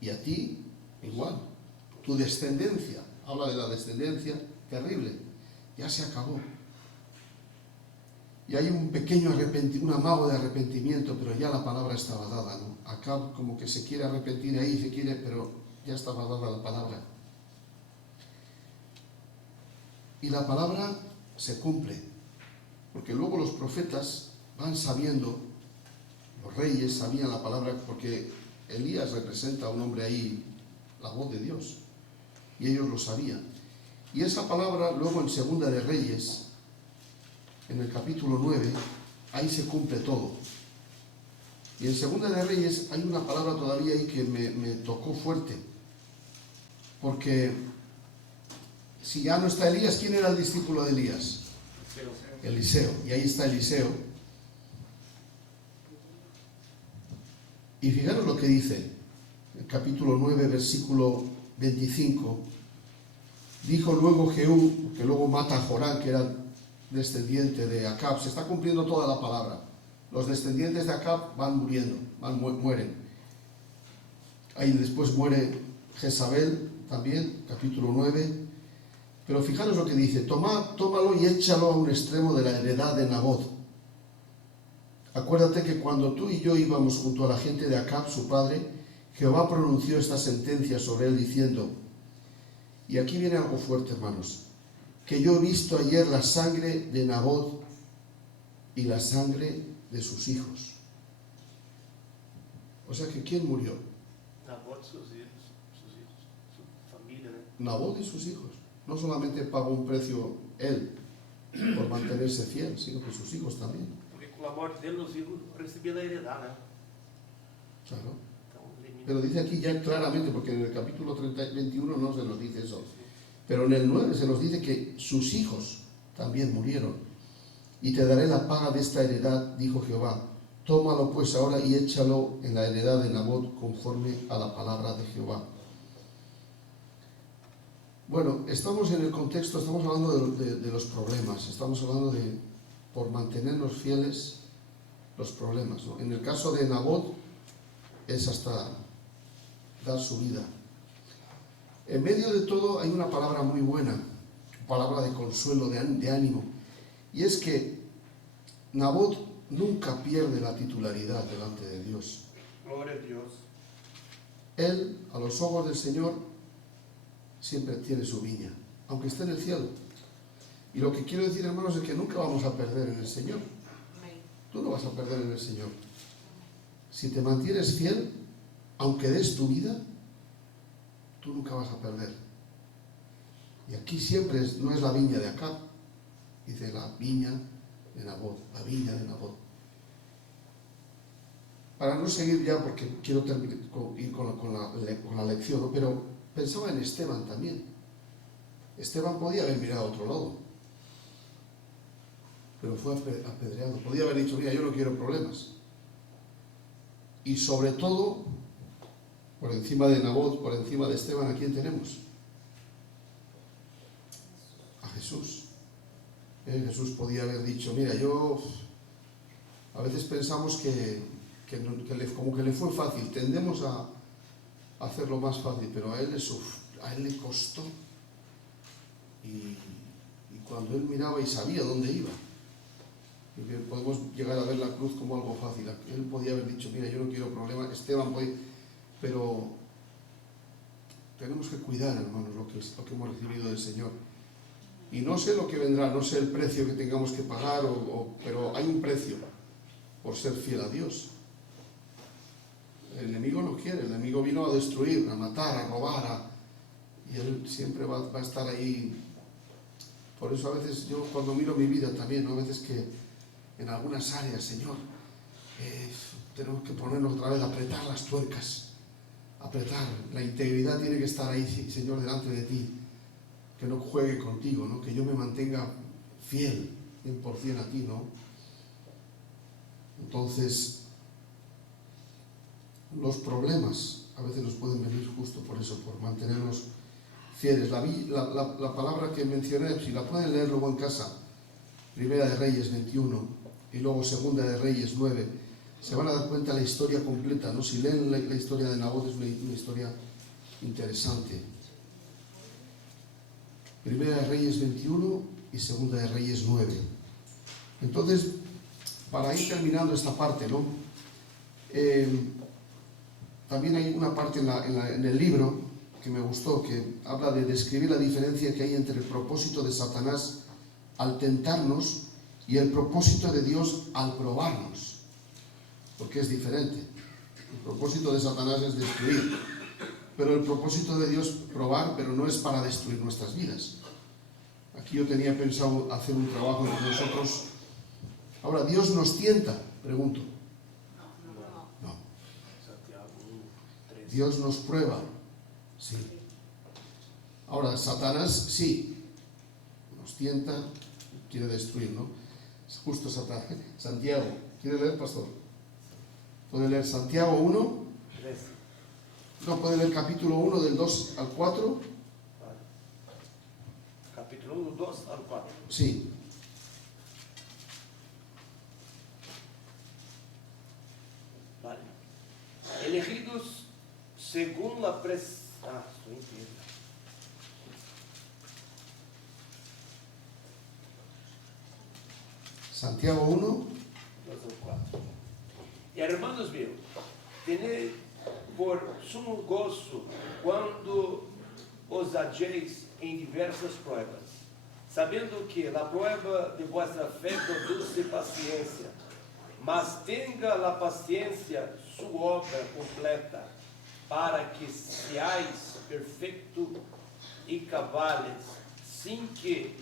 Y a ti, igual. Tu descendencia, habla de la descendencia, terrible, ya se acabó. Y hay un pequeño un amago de arrepentimiento, pero ya la palabra estaba dada, ¿no? Acá como que se quiere arrepentir ahí, pero ya estaba dada la palabra. Y la palabra se cumple, porque luego los profetas van sabiendo, los reyes sabían la palabra, porque Elías representa a un hombre ahí, la voz de Dios, y ellos lo sabían. Y esa palabra luego en Segunda de Reyes, en el capítulo 9, ahí se cumple todo. Y en Segunda de Reyes hay una palabra todavía ahí que me tocó fuerte, porque si ya no está Elías, ¿quién era el discípulo de Elías? Eliseo. Y ahí está Eliseo. Y fijaros lo que dice, el capítulo 9, versículo 25. Dijo luego Jehú, que luego mata a Jorán, que era descendiente de Acab. Se está cumpliendo toda la palabra. Los descendientes de Acab van muriendo, mueren. Ahí después muere Jezabel también, capítulo 9. Pero fijaros lo que dice, tómalo y échalo a un extremo de la heredad de Nabot. Acuérdate que cuando tú y yo íbamos junto a la gente de Acab, su padre, Jehová pronunció esta sentencia sobre él diciendo, y aquí viene algo fuerte, hermanos, que yo he visto ayer la sangre de Nabot y la sangre de sus hijos. O sea que ¿quién murió? Nabot, sus hijos, su familia, ¿no? Nabot y sus hijos. No solamente pagó un precio él por mantenerse fiel, sino que sus hijos también. Porque con la muerte de él, los hijos recibían la heredad, ¿no? Claro. Pero dice aquí ya claramente, porque en el capítulo 21 no se nos dice eso, pero en el 9 se nos dice que sus hijos también murieron. Y te daré la paga de esta heredad, dijo Jehová. Tómalo pues ahora y échalo en la heredad de Nabot conforme a la palabra de Jehová. Bueno, estamos en el contexto, estamos hablando de los problemas, estamos hablando de, por mantenernos fieles, los problemas, ¿no? En el caso de Nabot es hasta dar su vida. En medio de todo hay una palabra muy buena, palabra de consuelo, de ánimo, y es que Nabot nunca pierde la titularidad delante de Dios. Gloria a Dios. Él, a los ojos del Señor, siempre tiene su viña, aunque esté en el cielo. Y lo que quiero decir, hermanos, es que nunca vamos a perder en el Señor. Tú no vas a perder en el Señor. Si te mantienes fiel, aunque des tu vida, tú nunca vas a perder. Y aquí siempre no es la viña de Acab, dice la viña de Nabot, la viña de Nabot. Para no seguir ya, porque quiero ir con la lección, ¿no? Pero pensaba en Esteban también. Esteban podía haber mirado a otro lado, pero fue apedreado. Podía haber dicho, mira, yo no quiero problemas. Y sobre todo, por encima de Nabot, por encima de Esteban, ¿a quién tenemos? A Jesús. Jesús podía haber dicho, mira, yo... A veces pensamos que como que le fue fácil, tendemos a hacerlo más fácil, pero a él le costó. Y cuando él miraba y sabía dónde iba, y podemos llegar a ver la cruz como algo fácil. Él podía haber dicho, mira, yo no quiero problemas, Esteban podía, pero tenemos que cuidar, hermanos, lo que hemos recibido del Señor. Y no sé lo que vendrá, no sé el precio que tengamos que pagar, pero hay un precio por ser fiel a Dios. El enemigo no quiere, el enemigo vino a destruir, a matar, a robar, y él siempre va a estar ahí. Por eso a veces yo cuando miro mi vida también, ¿no? A veces que en algunas áreas, Señor, tenemos que ponernos otra vez, apretar las tuercas, apretar. La integridad tiene que estar ahí, Señor, delante de ti, que no juegue contigo, ¿no? Que yo me mantenga fiel 100% a ti, ¿no? Entonces, los problemas a veces nos pueden venir justo por eso, por mantenernos fieles. La palabra que mencioné, si la pueden leer luego en casa, Primera de Reyes 21 y luego Segunda de Reyes 9, se van a dar cuenta de la historia completa, ¿no? Si leen la historia de Nabot, es una historia interesante. Primera de Reyes 21 y Segunda de Reyes 9. Entonces, para ir terminando esta parte, ¿no? También hay una parte en el libro que me gustó, que habla de describir la diferencia que hay entre el propósito de Satanás al tentarnos y el propósito de Dios al probarnos, porque es diferente. El propósito de Satanás es destruir, pero el propósito de Dios probar, pero no es para destruir nuestras vidas. Aquí yo tenía pensado hacer un trabajo entre nosotros. Ahora, ¿Dios nos tienta? Pregunto. No. ¿Dios nos prueba? Sí. Ahora, Satanás sí. Nos tienta, quiere destruir, ¿no? Es justo Satanás. Santiago. ¿Quiere leer, pastor? ¿Puede leer Santiago 1? No, puede leer capítulo 1 del 2 al 4. Capítulo 1, 2 al 4. Sí. Vale. Elegidos según la estoy entiendo. Santiago 1. 2 al 4. Hermanos míos, tened por sumo gozo cuando os halléis en diversas pruebas, sabendo que la prueba de vuestra fe produce paciencia, mas tenga la paciencia su obra completa, para que seáis perfectos y cabales, sin que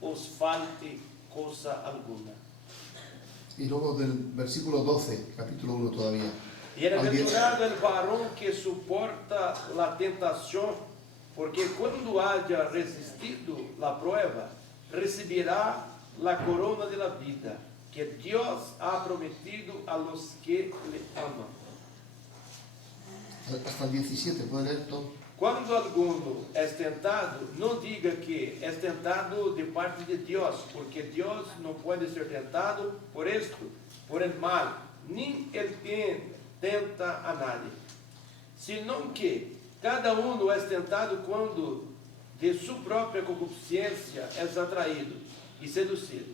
os falte cosa alguna. Y luego del versículo 12, capítulo 1 todavía. Bienaventurado el varón que soporta la tentación, porque cuando haya resistido la prueba, recibirá la corona de la vida, que Dios ha prometido a los que le aman. Hasta el 17, ¿puede leer todo? Cuando alguno es tentado, no diga que es tentado de parte de Dios, porque Dios no puede ser tentado por esto, por el mal, ni el bien tenta a nadie, sino que cada uno es tentado cuando de su propia concupiscencia es atraído y seducido.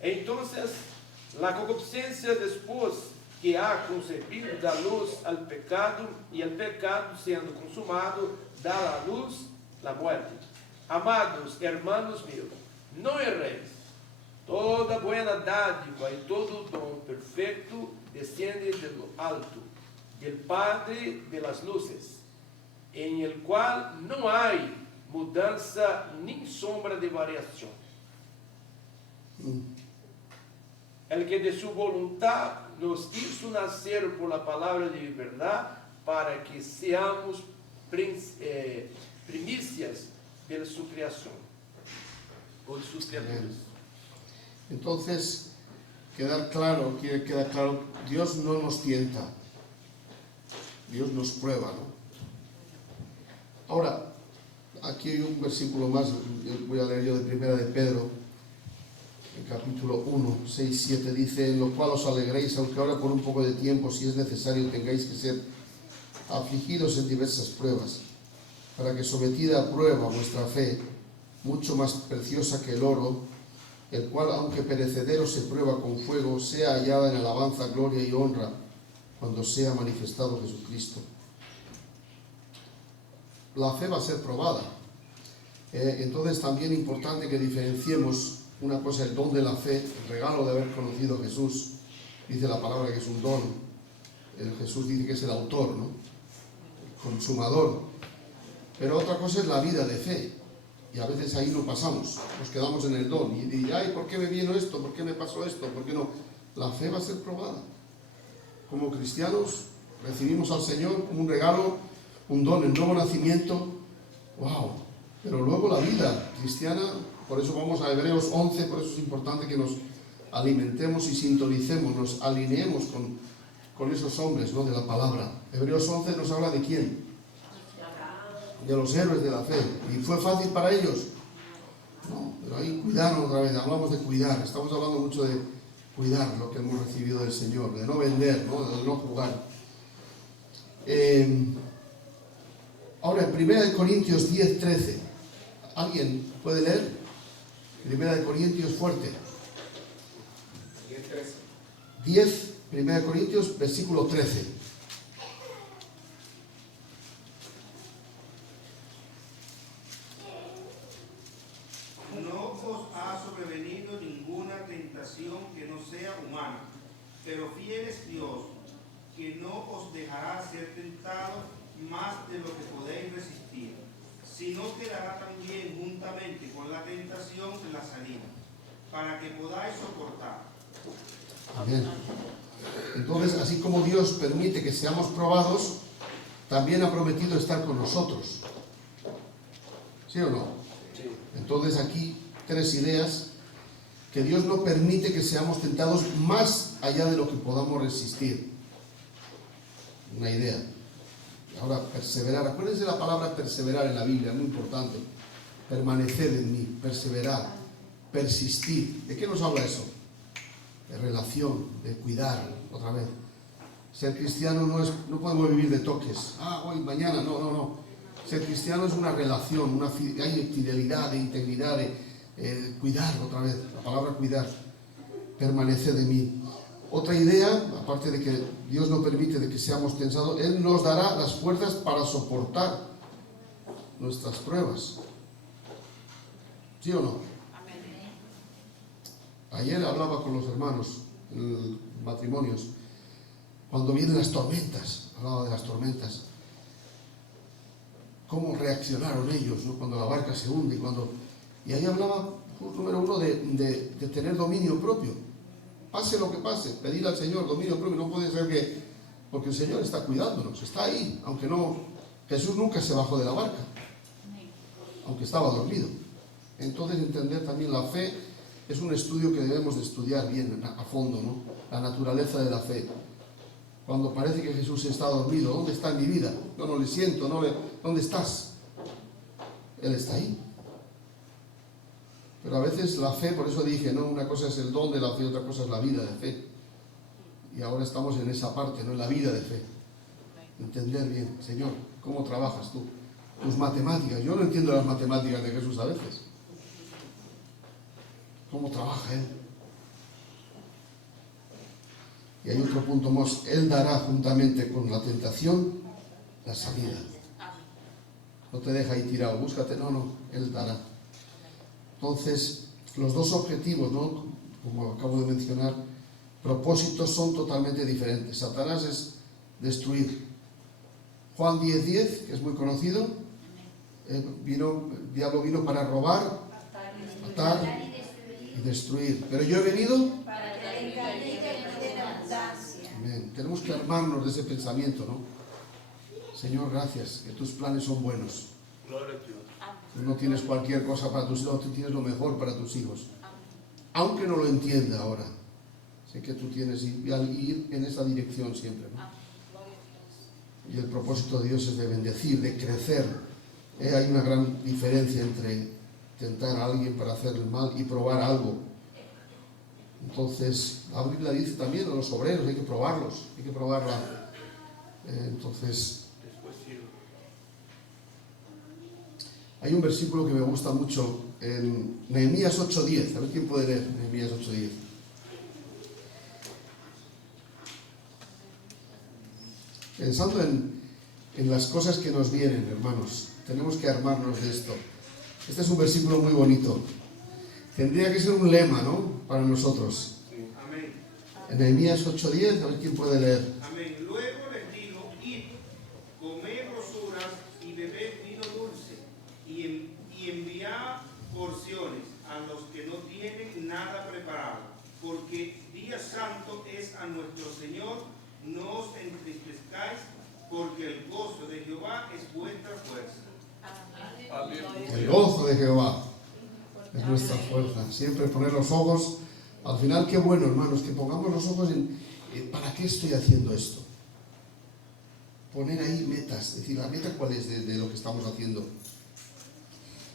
Entonces, la concupiscencia después que que ha concebido da luz al pecado, y el pecado, siendo consumado, da a luz la muerte. Amados hermanos míos, no erréis. Toda buena dádiva y todo don perfecto desciende de lo alto, del Padre de las luces, en el cual no hay mudanza ni sombra de variación. El que de su voluntad nos hizo nacer por la palabra de verdad, para que seamos primicias de su creación, o de sus criaturas. Entonces, quiere quedar claro, Dios no nos tienta, Dios nos prueba, ¿no? Ahora, aquí hay un versículo más, voy a leer yo de Primera de Pedro, en capítulo 1, 6, 7, dice: en lo cual os alegréis, aunque ahora por un poco de tiempo, si es necesario, tengáis que ser afligidos en diversas pruebas, para que sometida a prueba vuestra fe, mucho más preciosa que el oro, el cual, aunque perecedero se prueba con fuego, sea hallada en alabanza, gloria y honra, cuando sea manifestado Jesucristo. La fe va a ser probada. Entonces también es importante que diferenciemos una cosa, el don de la fe, el regalo de haber conocido a Jesús. Dice la palabra que es un don. Jesús dice que es el autor, ¿no? El consumador. Pero otra cosa es la vida de fe. Y a veces ahí no pasamos, nos quedamos en el don. Y dirá, ay, ¿por qué me vino esto? ¿Por qué me pasó esto? ¿Por qué no? La fe va a ser probada. Como cristianos recibimos al Señor como un regalo, un don, el nuevo nacimiento. ¡Wow! Pero luego la vida cristiana, por eso vamos a Hebreos 11, por eso es importante que nos alimentemos y sintonicemos, nos alineemos con esos hombres, ¿no?, de la palabra. Hebreos 11 nos habla de quién, de los héroes de la fe. ¿Y fue fácil para ellos? No, pero ahí cuidaron otra vez, hablamos de cuidar, estamos hablando mucho de cuidar lo que hemos recibido del Señor, de no vender, ¿no?, de no jugar. Ahora, en 1 Corintios 10, 13, ¿alguien puede leer? 1 Corintios, fuerte. 10, 1 Corintios, versículo 13. No os ha sobrevenido ninguna tentación que no sea humana, pero fiel es Dios, que no os dejará ser tentados más de lo que podéis resistir, sino que dará también juntamente con la tentación la salida, para que podáis soportar. Amén. Entonces, así como Dios permite que seamos probados, también ha prometido estar con nosotros. ¿Sí o no? Sí. Entonces aquí 3 ideas: que Dios no permite que seamos tentados más allá de lo que podamos resistir. Una idea. Ahora, perseverar. Acuérdense de la palabra perseverar en la Biblia, es muy importante. Permaneced en mí, perseverar, persistir. ¿De qué nos habla eso? De relación, de cuidar, otra vez. Ser cristiano no podemos vivir de toques. Hoy, mañana, no. Ser cristiano es una relación, hay fidelidad, de integridad, de cuidar, otra vez, la palabra cuidar. Permaneced en mí. Otra idea, aparte de que Dios no permite de que seamos tensados, Él nos dará las fuerzas para soportar nuestras pruebas. ¿Sí o no? Ayer hablaba con los hermanos en matrimonios, cuando vienen las tormentas, hablaba de las tormentas, cómo reaccionaron ellos, ¿no?, cuando la barca se hunde, y ahí hablaba, número 1, de tener dominio propio. Pase lo que pase, pedir al Señor dominio propio. No puede ser que, porque el Señor está cuidándonos, está ahí, aunque no, Jesús nunca se bajó de la barca, aunque estaba dormido. Entonces, entender también la fe es un estudio que debemos de estudiar bien a fondo, ¿no? La naturaleza de la fe. Cuando parece que Jesús está dormido, ¿dónde está en mi vida? Yo no le siento, ¿dónde estás? Él está ahí. Pero a veces la fe, por eso dije, ¿no?, una cosa es el don de la fe, otra cosa es la vida de fe. Y ahora estamos en esa parte, ¿no?, en la vida de fe. Entender bien, Señor, ¿cómo trabajas tú? Tus matemáticas. Yo no entiendo las matemáticas de Jesús a veces. ¿Cómo trabaja Él? Y hay otro punto más, Él dará juntamente con la tentación la salida. No te deja ahí tirado, búscate, no, Él dará. Entonces, los dos objetivos, ¿no? Como acabo de mencionar, propósitos son totalmente diferentes. Satanás es destruir. Juan 10:10, que es muy conocido, el diablo vino para robar, matar y destruir. Pero yo he venido para que tenga vida y vida en abundancia. Amén. Tenemos que armarnos de ese pensamiento, ¿no? Señor, gracias, que tus planes son buenos. Glória a Deus. Tú no tienes cualquier cosa para tus hijos, tú tienes lo mejor para tus hijos. Aunque no lo entienda ahora, sé que tú tienes y ir en esa dirección siempre, ¿no? Y el propósito de Dios es de bendecir, de crecer. Hay una gran diferencia entre tentar a alguien para hacerle mal y probar algo. Entonces, la Biblia dice también a los obreros, hay que probarlos, hay que probarla. Entonces, Después sigo. hay un versículo que me gusta mucho en Nehemías 8:10. A ver quién puede leer Nehemías 8:10. Pensando en las cosas que nos vienen, hermanos, tenemos que armarnos de esto. Este es un versículo muy bonito. Tendría que ser un lema, ¿no? Para nosotros. Amén. En Nehemías 8:10, a ver quién puede leer. Amén. Luego les dijo, id, comed grosuras y bebed vino dulce, y enviad porciones a los que no tienen nada preparado, porque día santo es a nuestro Señor. No os entristezcáis, porque el gozo de Jehová es vuestra fuerza. El gozo de Jehová es nuestra fuerza. Siempre poner los ojos. Al final, qué bueno, hermanos, que pongamos los ojos en ¿para qué estoy haciendo esto? Poner ahí metas. Es decir, la meta cuál es de lo que estamos haciendo.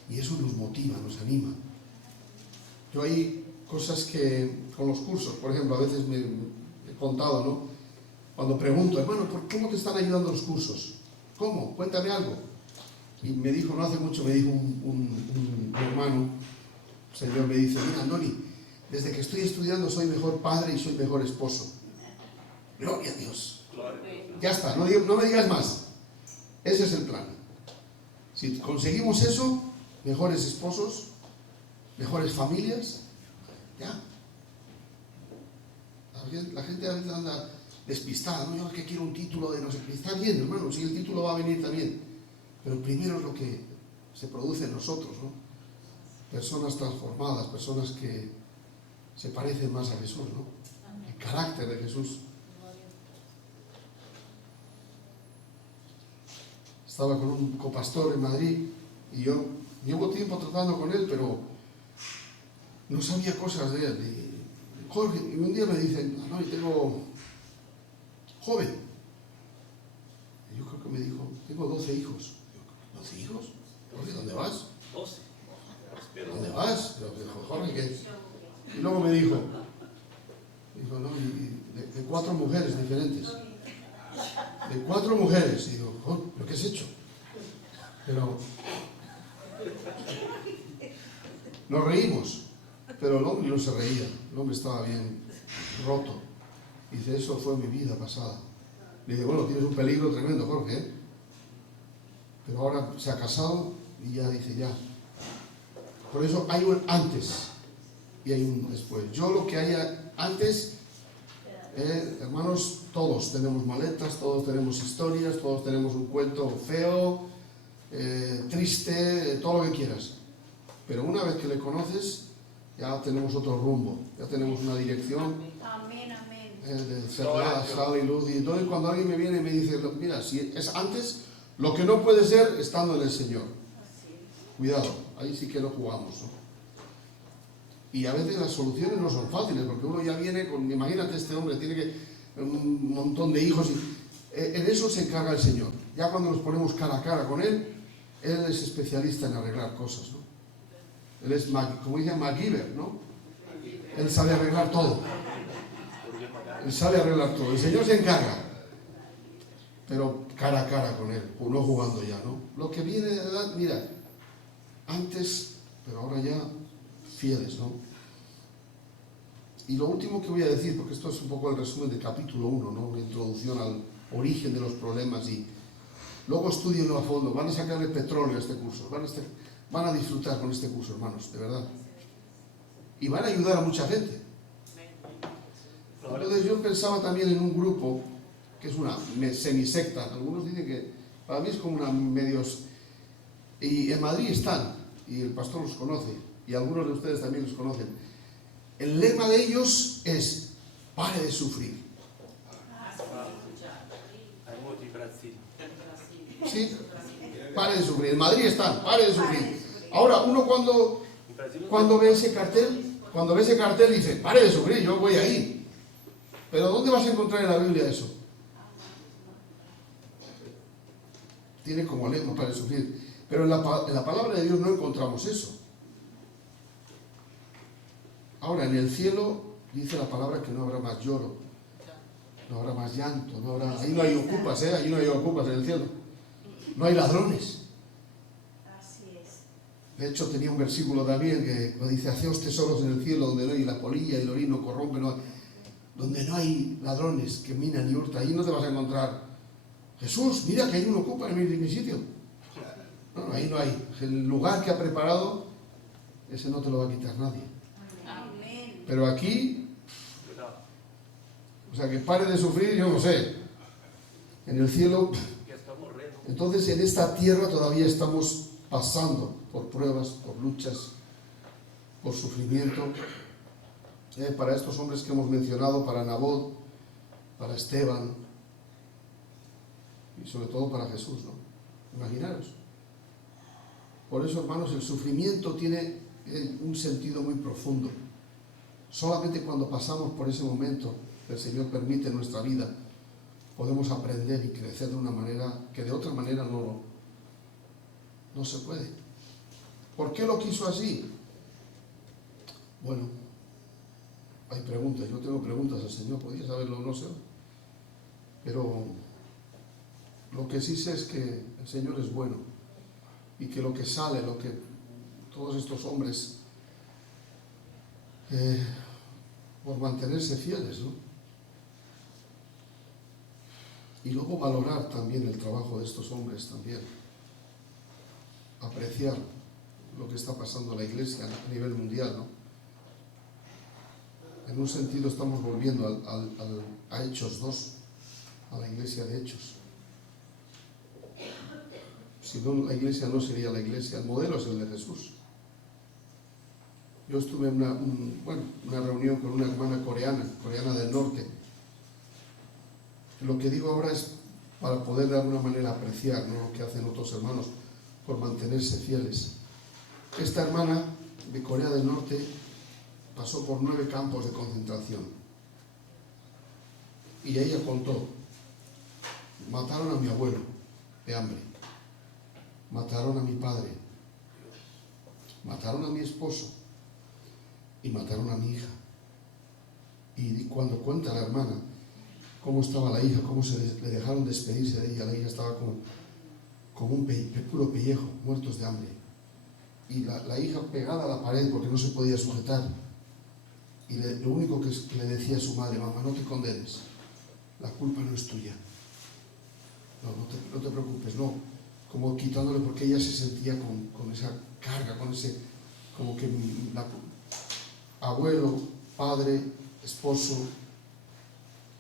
Y eso nos motiva, nos anima. Yo hay cosas que con los cursos, por ejemplo, a veces me he contado, ¿no? Cuando pregunto, hermano, ¿cómo te están ayudando los cursos? ¿Cómo? Cuéntame algo. Y me dijo, no hace mucho, me dijo un hermano, el Señor me dice, mira, Andoni, desde que estoy estudiando soy mejor padre y soy mejor esposo. Gloria a Dios. Ya está, no me digas más. Ese es el plan. Si conseguimos eso, mejores esposos, mejores familias, ya. La gente a veces anda despistada, ¿no? Yo que quiero un título de no sé qué. Está bien, hermano, si el título va a venir también. Pero primero es lo que se produce en nosotros, ¿no? Personas transformadas, personas que se parecen más a Jesús, ¿no? El carácter de Jesús. Estaba con un copastor en Madrid y yo llevo tiempo tratando con él, pero no sabía cosas de él. Y Jorge, y un día me dicen, no, yo tengo joven. Y yo creo que me dijo, tengo 12 hijos. ¿12 hijos? Jorge, ¿dónde vas? 12. ¿Dónde vas? Yo digo, Jorge, ¿qué? Y luego me dijo, no, y de 4 mujeres diferentes. De 4 mujeres. Y digo, Jorge, ¿pero qué has hecho? Pero nos reímos, pero el hombre no se reía, el hombre estaba bien roto. Dice, eso fue mi vida pasada. Le dije, bueno, tienes un peligro tremendo, Jorge, ¿eh? Pero ahora se ha casado y ya dice, ya. Por eso hay un antes y hay un después. Yo lo que haya antes, hermanos, todos tenemos maletas, todos tenemos historias, todos tenemos un cuento feo, triste, todo lo que quieras. Pero una vez que le conoces, ya tenemos otro rumbo, ya tenemos una dirección. Amén, amén. De cerrar, sal y luz. Y entonces cuando alguien me viene y me dice, mira, si es antes, lo que no puede ser estando en el Señor. Cuidado, ahí sí que lo jugamos, ¿no? Y a veces las soluciones no son fáciles, porque uno ya viene con, imagínate, este hombre tiene que un montón de hijos, y en eso se encarga el Señor. Ya cuando nos ponemos cara a cara con Él es especialista en arreglar cosas, ¿no? Él es, como dice, MacGyver, ¿no? Él sabe arreglar todo. Él sabe arreglar todo. El Señor se encarga. Pero cara a cara con Él, no jugando ya, ¿no? Lo que viene de edad, mira, antes, pero ahora ya, fieles, ¿no? Y lo último que voy a decir, porque esto es un poco el resumen del capítulo 1, ¿no? Una introducción al origen de los problemas, y luego estudienlo a fondo. Van a sacarle petróleo a este curso, van a disfrutar con este curso, hermanos, de verdad. Y van a ayudar a mucha gente. Entonces yo pensaba también en un grupo que es una semisecta. Algunos dicen que para mí es como una medios... Y en Madrid están, y el pastor los conoce, y algunos de ustedes también los conocen. El lema de ellos es: pare de sufrir. ¿Sí? Pare de sufrir. En Madrid están, pare de sufrir. Ahora, uno cuando ve ese cartel dice: pare de sufrir, yo voy ahí. Pero ¿dónde vas a encontrar en la Biblia eso? Tiene como lema: pare de sufrir. Pero en la palabra de Dios no encontramos eso. Ahora, en el cielo dice la palabra que no habrá más lloro, no habrá más llanto, no habrá... Ahí no hay ocupas, ahí no hay ocupas en el cielo. No hay ladrones. Así es. De hecho, tenía un versículo también que dice: haceos tesoros en el cielo donde no hay la polilla y el orín no corrompe, donde no hay ladrones que minan y hurtan. Ahí no te vas a encontrar: Jesús, mira que hay un ocupa en mi sitio. No, ahí no hay. El lugar que ha preparado, ese no te lo va a quitar nadie. Amén. Pero aquí, o sea, que pare de sufrir, yo no sé. En el cielo, entonces en esta tierra todavía estamos pasando por pruebas, por luchas, por sufrimiento. Para estos hombres que hemos mencionado, para Nabot, para Esteban y sobre todo para Jesús, ¿no? Imaginaros. Por eso, hermanos, el sufrimiento tiene un sentido muy profundo. Solamente cuando pasamos por ese momento que el Señor permite en nuestra vida, podemos aprender y crecer de una manera que de otra manera no se puede. ¿Por qué lo quiso así? Bueno, hay preguntas. Yo tengo preguntas al Señor, podría saberlo, no sé. Pero lo que sí sé es que el Señor es bueno, y que lo que sale, lo que todos estos hombres, por mantenerse fieles, ¿no? Y luego valorar también el trabajo de estos hombres también. Apreciar lo que está pasando en la iglesia a nivel mundial, ¿no? En un sentido estamos volviendo a Hechos 2, a la iglesia de Hechos. Si no, la iglesia no sería la iglesia. El modelo es el de Jesús. Yo estuve en una reunión con una hermana coreana del norte. Lo que digo ahora es para poder de alguna manera apreciar, ¿no?, lo que hacen otros hermanos por mantenerse fieles. Esta hermana de Corea del Norte pasó por 9 campos de concentración. Y ella contó: mataron a mi abuelo de hambre, mataron a mi padre, mataron a mi esposo y mataron a mi hija. Y cuando cuenta la hermana cómo estaba la hija, cómo le dejaron despedirse de ella, la hija estaba como un puro pellejo, muertos de hambre. Y la hija pegada a la pared porque no se podía sujetar. Y lo único que le decía a su madre: mamá, no te condenes, la culpa no es tuya. No te preocupes, no. Como quitándole, porque ella se sentía con esa carga, con ese, como que abuelo, padre, esposo,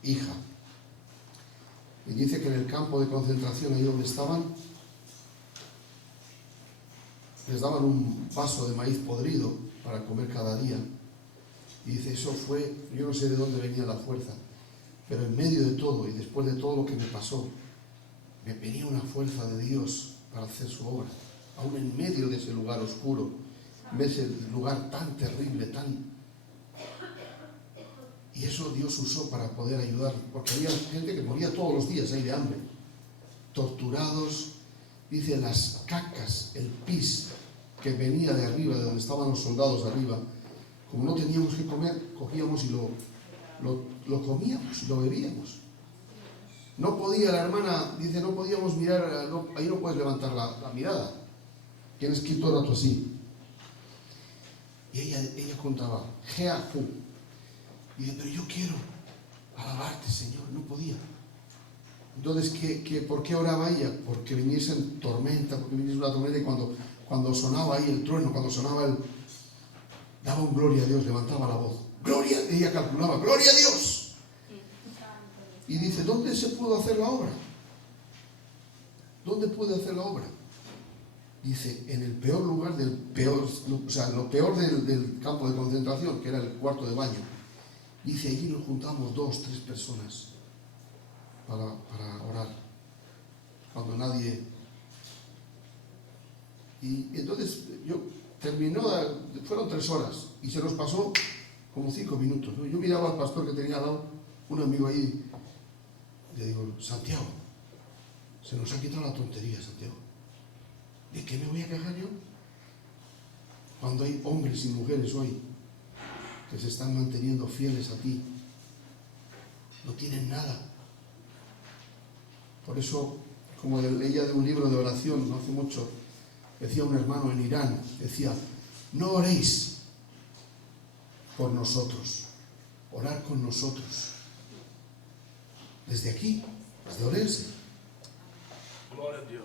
hija. Y dice que en el campo de concentración, ahí donde estaban, les daban un vaso de maíz podrido para comer cada día. Y dice: eso fue, yo no sé de dónde venía la fuerza, pero en medio de todo y después de todo lo que me pasó, me venía una fuerza de Dios para hacer su obra, aún en medio de ese lugar oscuro, en ese lugar tan terrible, y eso Dios usó para poder ayudar, porque había gente que moría todos los días ahí de hambre, torturados. Dice: las cacas, el pis que venía de arriba, de donde estaban los soldados arriba, como no teníamos que comer, cogíamos y lo comíamos y lo bebíamos. No podía, la hermana dice, no podíamos mirar, ahí no puedes levantar la mirada, tienes que ir todo el rato así. Y ella contaba: Jeahu, Y dice, pero yo quiero alabarte, Señor. No podía. Entonces, ¿por qué oraba ella? Porque viniese tormenta, porque viniese una tormenta, y cuando sonaba ahí el trueno, cuando sonaba daba un gloria a Dios, levantaba la voz. Gloria, ella calculaba, gloria a Dios. Y dice, ¿dónde se pudo hacer la obra? ¿Dónde pude hacer la obra? Dice, en el peor lugar del peor, o sea, lo peor del campo de concentración, que era el cuarto de baño. Dice, allí nos juntamos 2, 3 personas para orar, cuando nadie... Y entonces fueron 3 horas, y se nos pasó como 5 minutos, ¿no? Yo miraba al pastor que tenía al lado, un amigo ahí, y le digo, Santiago, se nos ha quitado la tontería, Santiago. ¿De qué me voy a quejar yo? Cuando hay hombres y mujeres hoy que se están manteniendo fieles a ti, no tienen nada. Por eso, como leía de un libro de oración no hace mucho, decía un hermano en Irán, decía, no oréis por nosotros, orar con nosotros. Desde aquí, desde Orense. Gloria a Dios.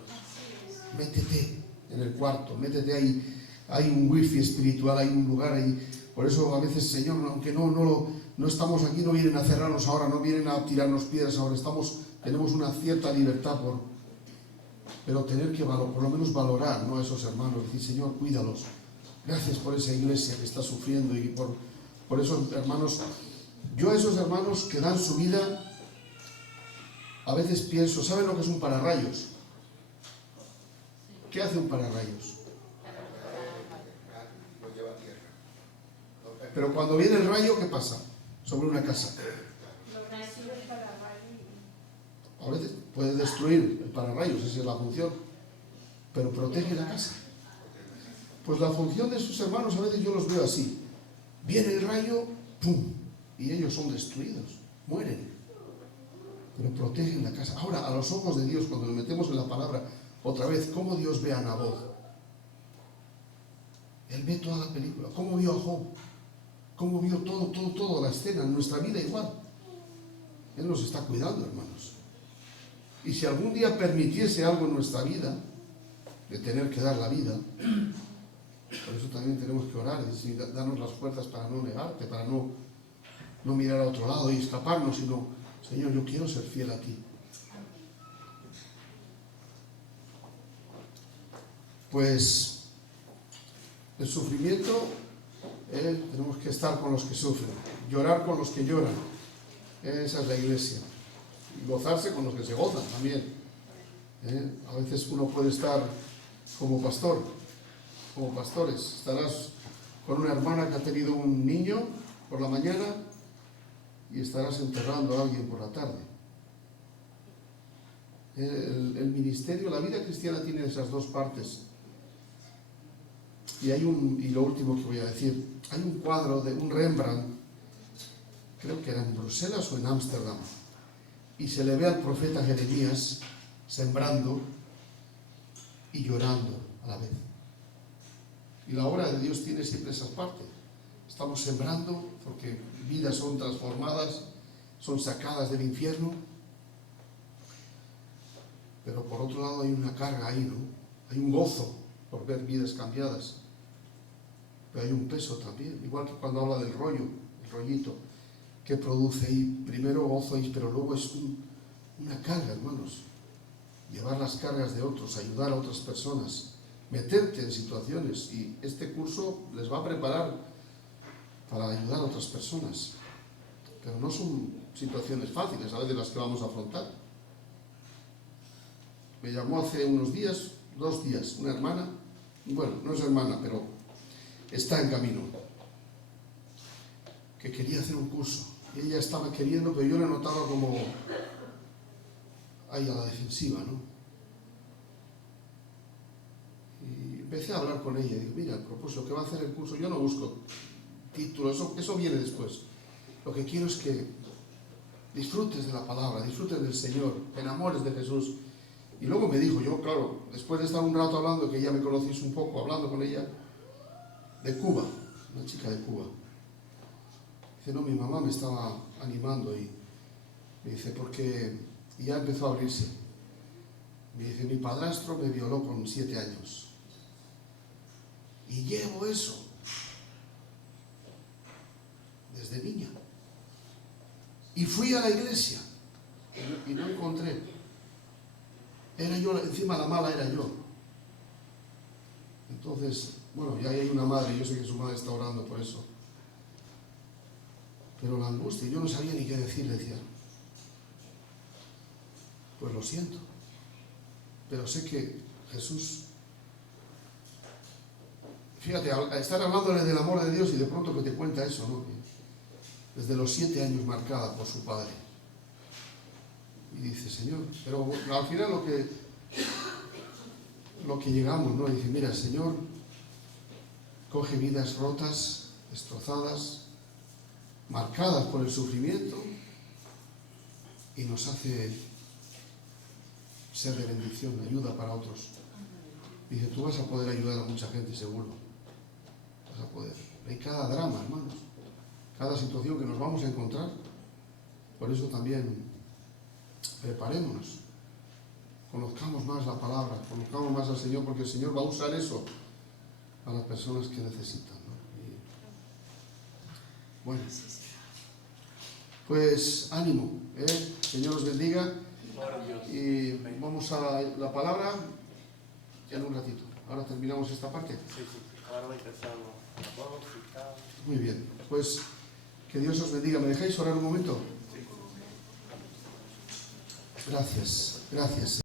Métete en el cuarto, métete ahí. Hay un wifi espiritual, hay un lugar ahí. Por eso a veces, Señor, aunque no estamos aquí, no vienen a cerrarnos ahora, no vienen a tirarnos piedras ahora. Tenemos una cierta libertad pero tener que por lo menos valorar, ¿no?, a esos hermanos. Decir, Señor, cuídalos. Gracias por esa iglesia que está sufriendo y por esos hermanos. Yo a esos hermanos que dan su vida, a veces pienso, ¿saben lo que es un pararrayos? ¿Qué hace un pararrayos? Lo lleva a tierra. Pero cuando viene el rayo, ¿qué pasa? Sobre una casa. A veces puede destruir el pararrayos, esa es la función, pero protege la casa. Pues la función de sus hermanos a veces yo los veo así. Viene el rayo, ¡pum!, y ellos son destruidos, mueren. Pero protegen la casa. Ahora, a los ojos de Dios, cuando nos metemos en la palabra, otra vez, ¿cómo Dios ve a Naboth? Él ve toda la película. ¿Cómo vio a Job? ¿Cómo vio toda la escena? En nuestra vida igual. Él nos está cuidando, hermanos. Y si algún día permitiese algo en nuestra vida, de tener que dar la vida, por eso también tenemos que orar, es decir, darnos las fuerzas para no negarte, para no mirar a otro lado y escaparnos, sino, Señor, yo quiero ser fiel a ti. Pues el sufrimiento, tenemos que estar con los que sufren, llorar con los que lloran. Esa es la iglesia. Y gozarse con los que se gozan también. A veces uno puede estar como pastor, como pastores. Estarás con una hermana que ha tenido un niño por la mañana y estarás enterrando a alguien por la tarde. El ministerio, la vida cristiana tiene esas dos partes. Y lo último que voy a decir, hay un cuadro de un Rembrandt, creo que era en Bruselas o en Ámsterdam, y se le ve al profeta Jeremías sembrando y llorando a la vez. Y la obra de Dios tiene siempre esa parte. Estamos sembrando porque vidas son transformadas, son sacadas del infierno, pero por otro lado hay una carga ahí, ¿no? Hay un gozo por ver vidas cambiadas, pero hay un peso también, igual que cuando habla del rollo, el rollito que produce ahí, primero gozo ahí, pero luego es una carga, hermanos. Llevar las cargas de otros, ayudar a otras personas, meterte en situaciones, y este curso les va a preparar para ayudar a otras personas, pero no son situaciones fáciles a veces las que vamos a afrontar. Me llamó hace unos días, 2 días, una hermana, bueno, no es hermana, pero está en camino, que quería hacer un curso. Ella estaba queriendo, pero yo la notaba como ahí a la defensiva, ¿no? Y empecé a hablar con ella y digo, mira, el propósito que va a hacer el curso, yo no busco título, eso viene después. Lo que quiero es que disfrutes de la palabra, disfrutes del Señor, te enamores de Jesús. Y luego me dijo, yo claro, después de estar un rato hablando, que ya me conocís un poco, hablando con ella, de Cuba, una chica de Cuba. Dice, no, mi mamá me estaba animando y me dice, porque y ya empezó a abrirse. Me dice, mi padrastro me violó con 7 años. Y llevo eso desde niña. Y fui a la iglesia y no encontré. Era yo, encima la mala era yo. Entonces, bueno, ya hay una madre, yo sé que su madre está orando por eso. Pero la angustia, yo no sabía ni qué decir, decía. Pues lo siento. Pero sé que Jesús, fíjate, estar hablándole del amor de Dios y de pronto que te cuenta eso, ¿no? Que desde los 7 años marcada por su padre. Y dice, Señor, pero al final lo que llegamos, ¿no? Dice, mira, el Señor coge vidas rotas, destrozadas, marcadas por el sufrimiento y nos hace ser de bendición, de ayuda para otros. Dice, tú vas a poder ayudar a mucha gente, seguro. Vas a poder. Hay cada drama, hermanos. Cada situación que nos vamos a encontrar. Por eso también preparémonos. Conozcamos más la palabra, conozcamos más al Señor, porque el Señor va a usar eso a las personas que necesitan, ¿no? Bueno, pues ánimo, Señor os bendiga. Y vamos a la palabra ya en un ratito. Ahora terminamos esta parte. Sí. Ahora empezamos la voz y tal. Muy bien, pues que Dios os bendiga. ¿Me dejáis orar un momento? Gracias, gracias.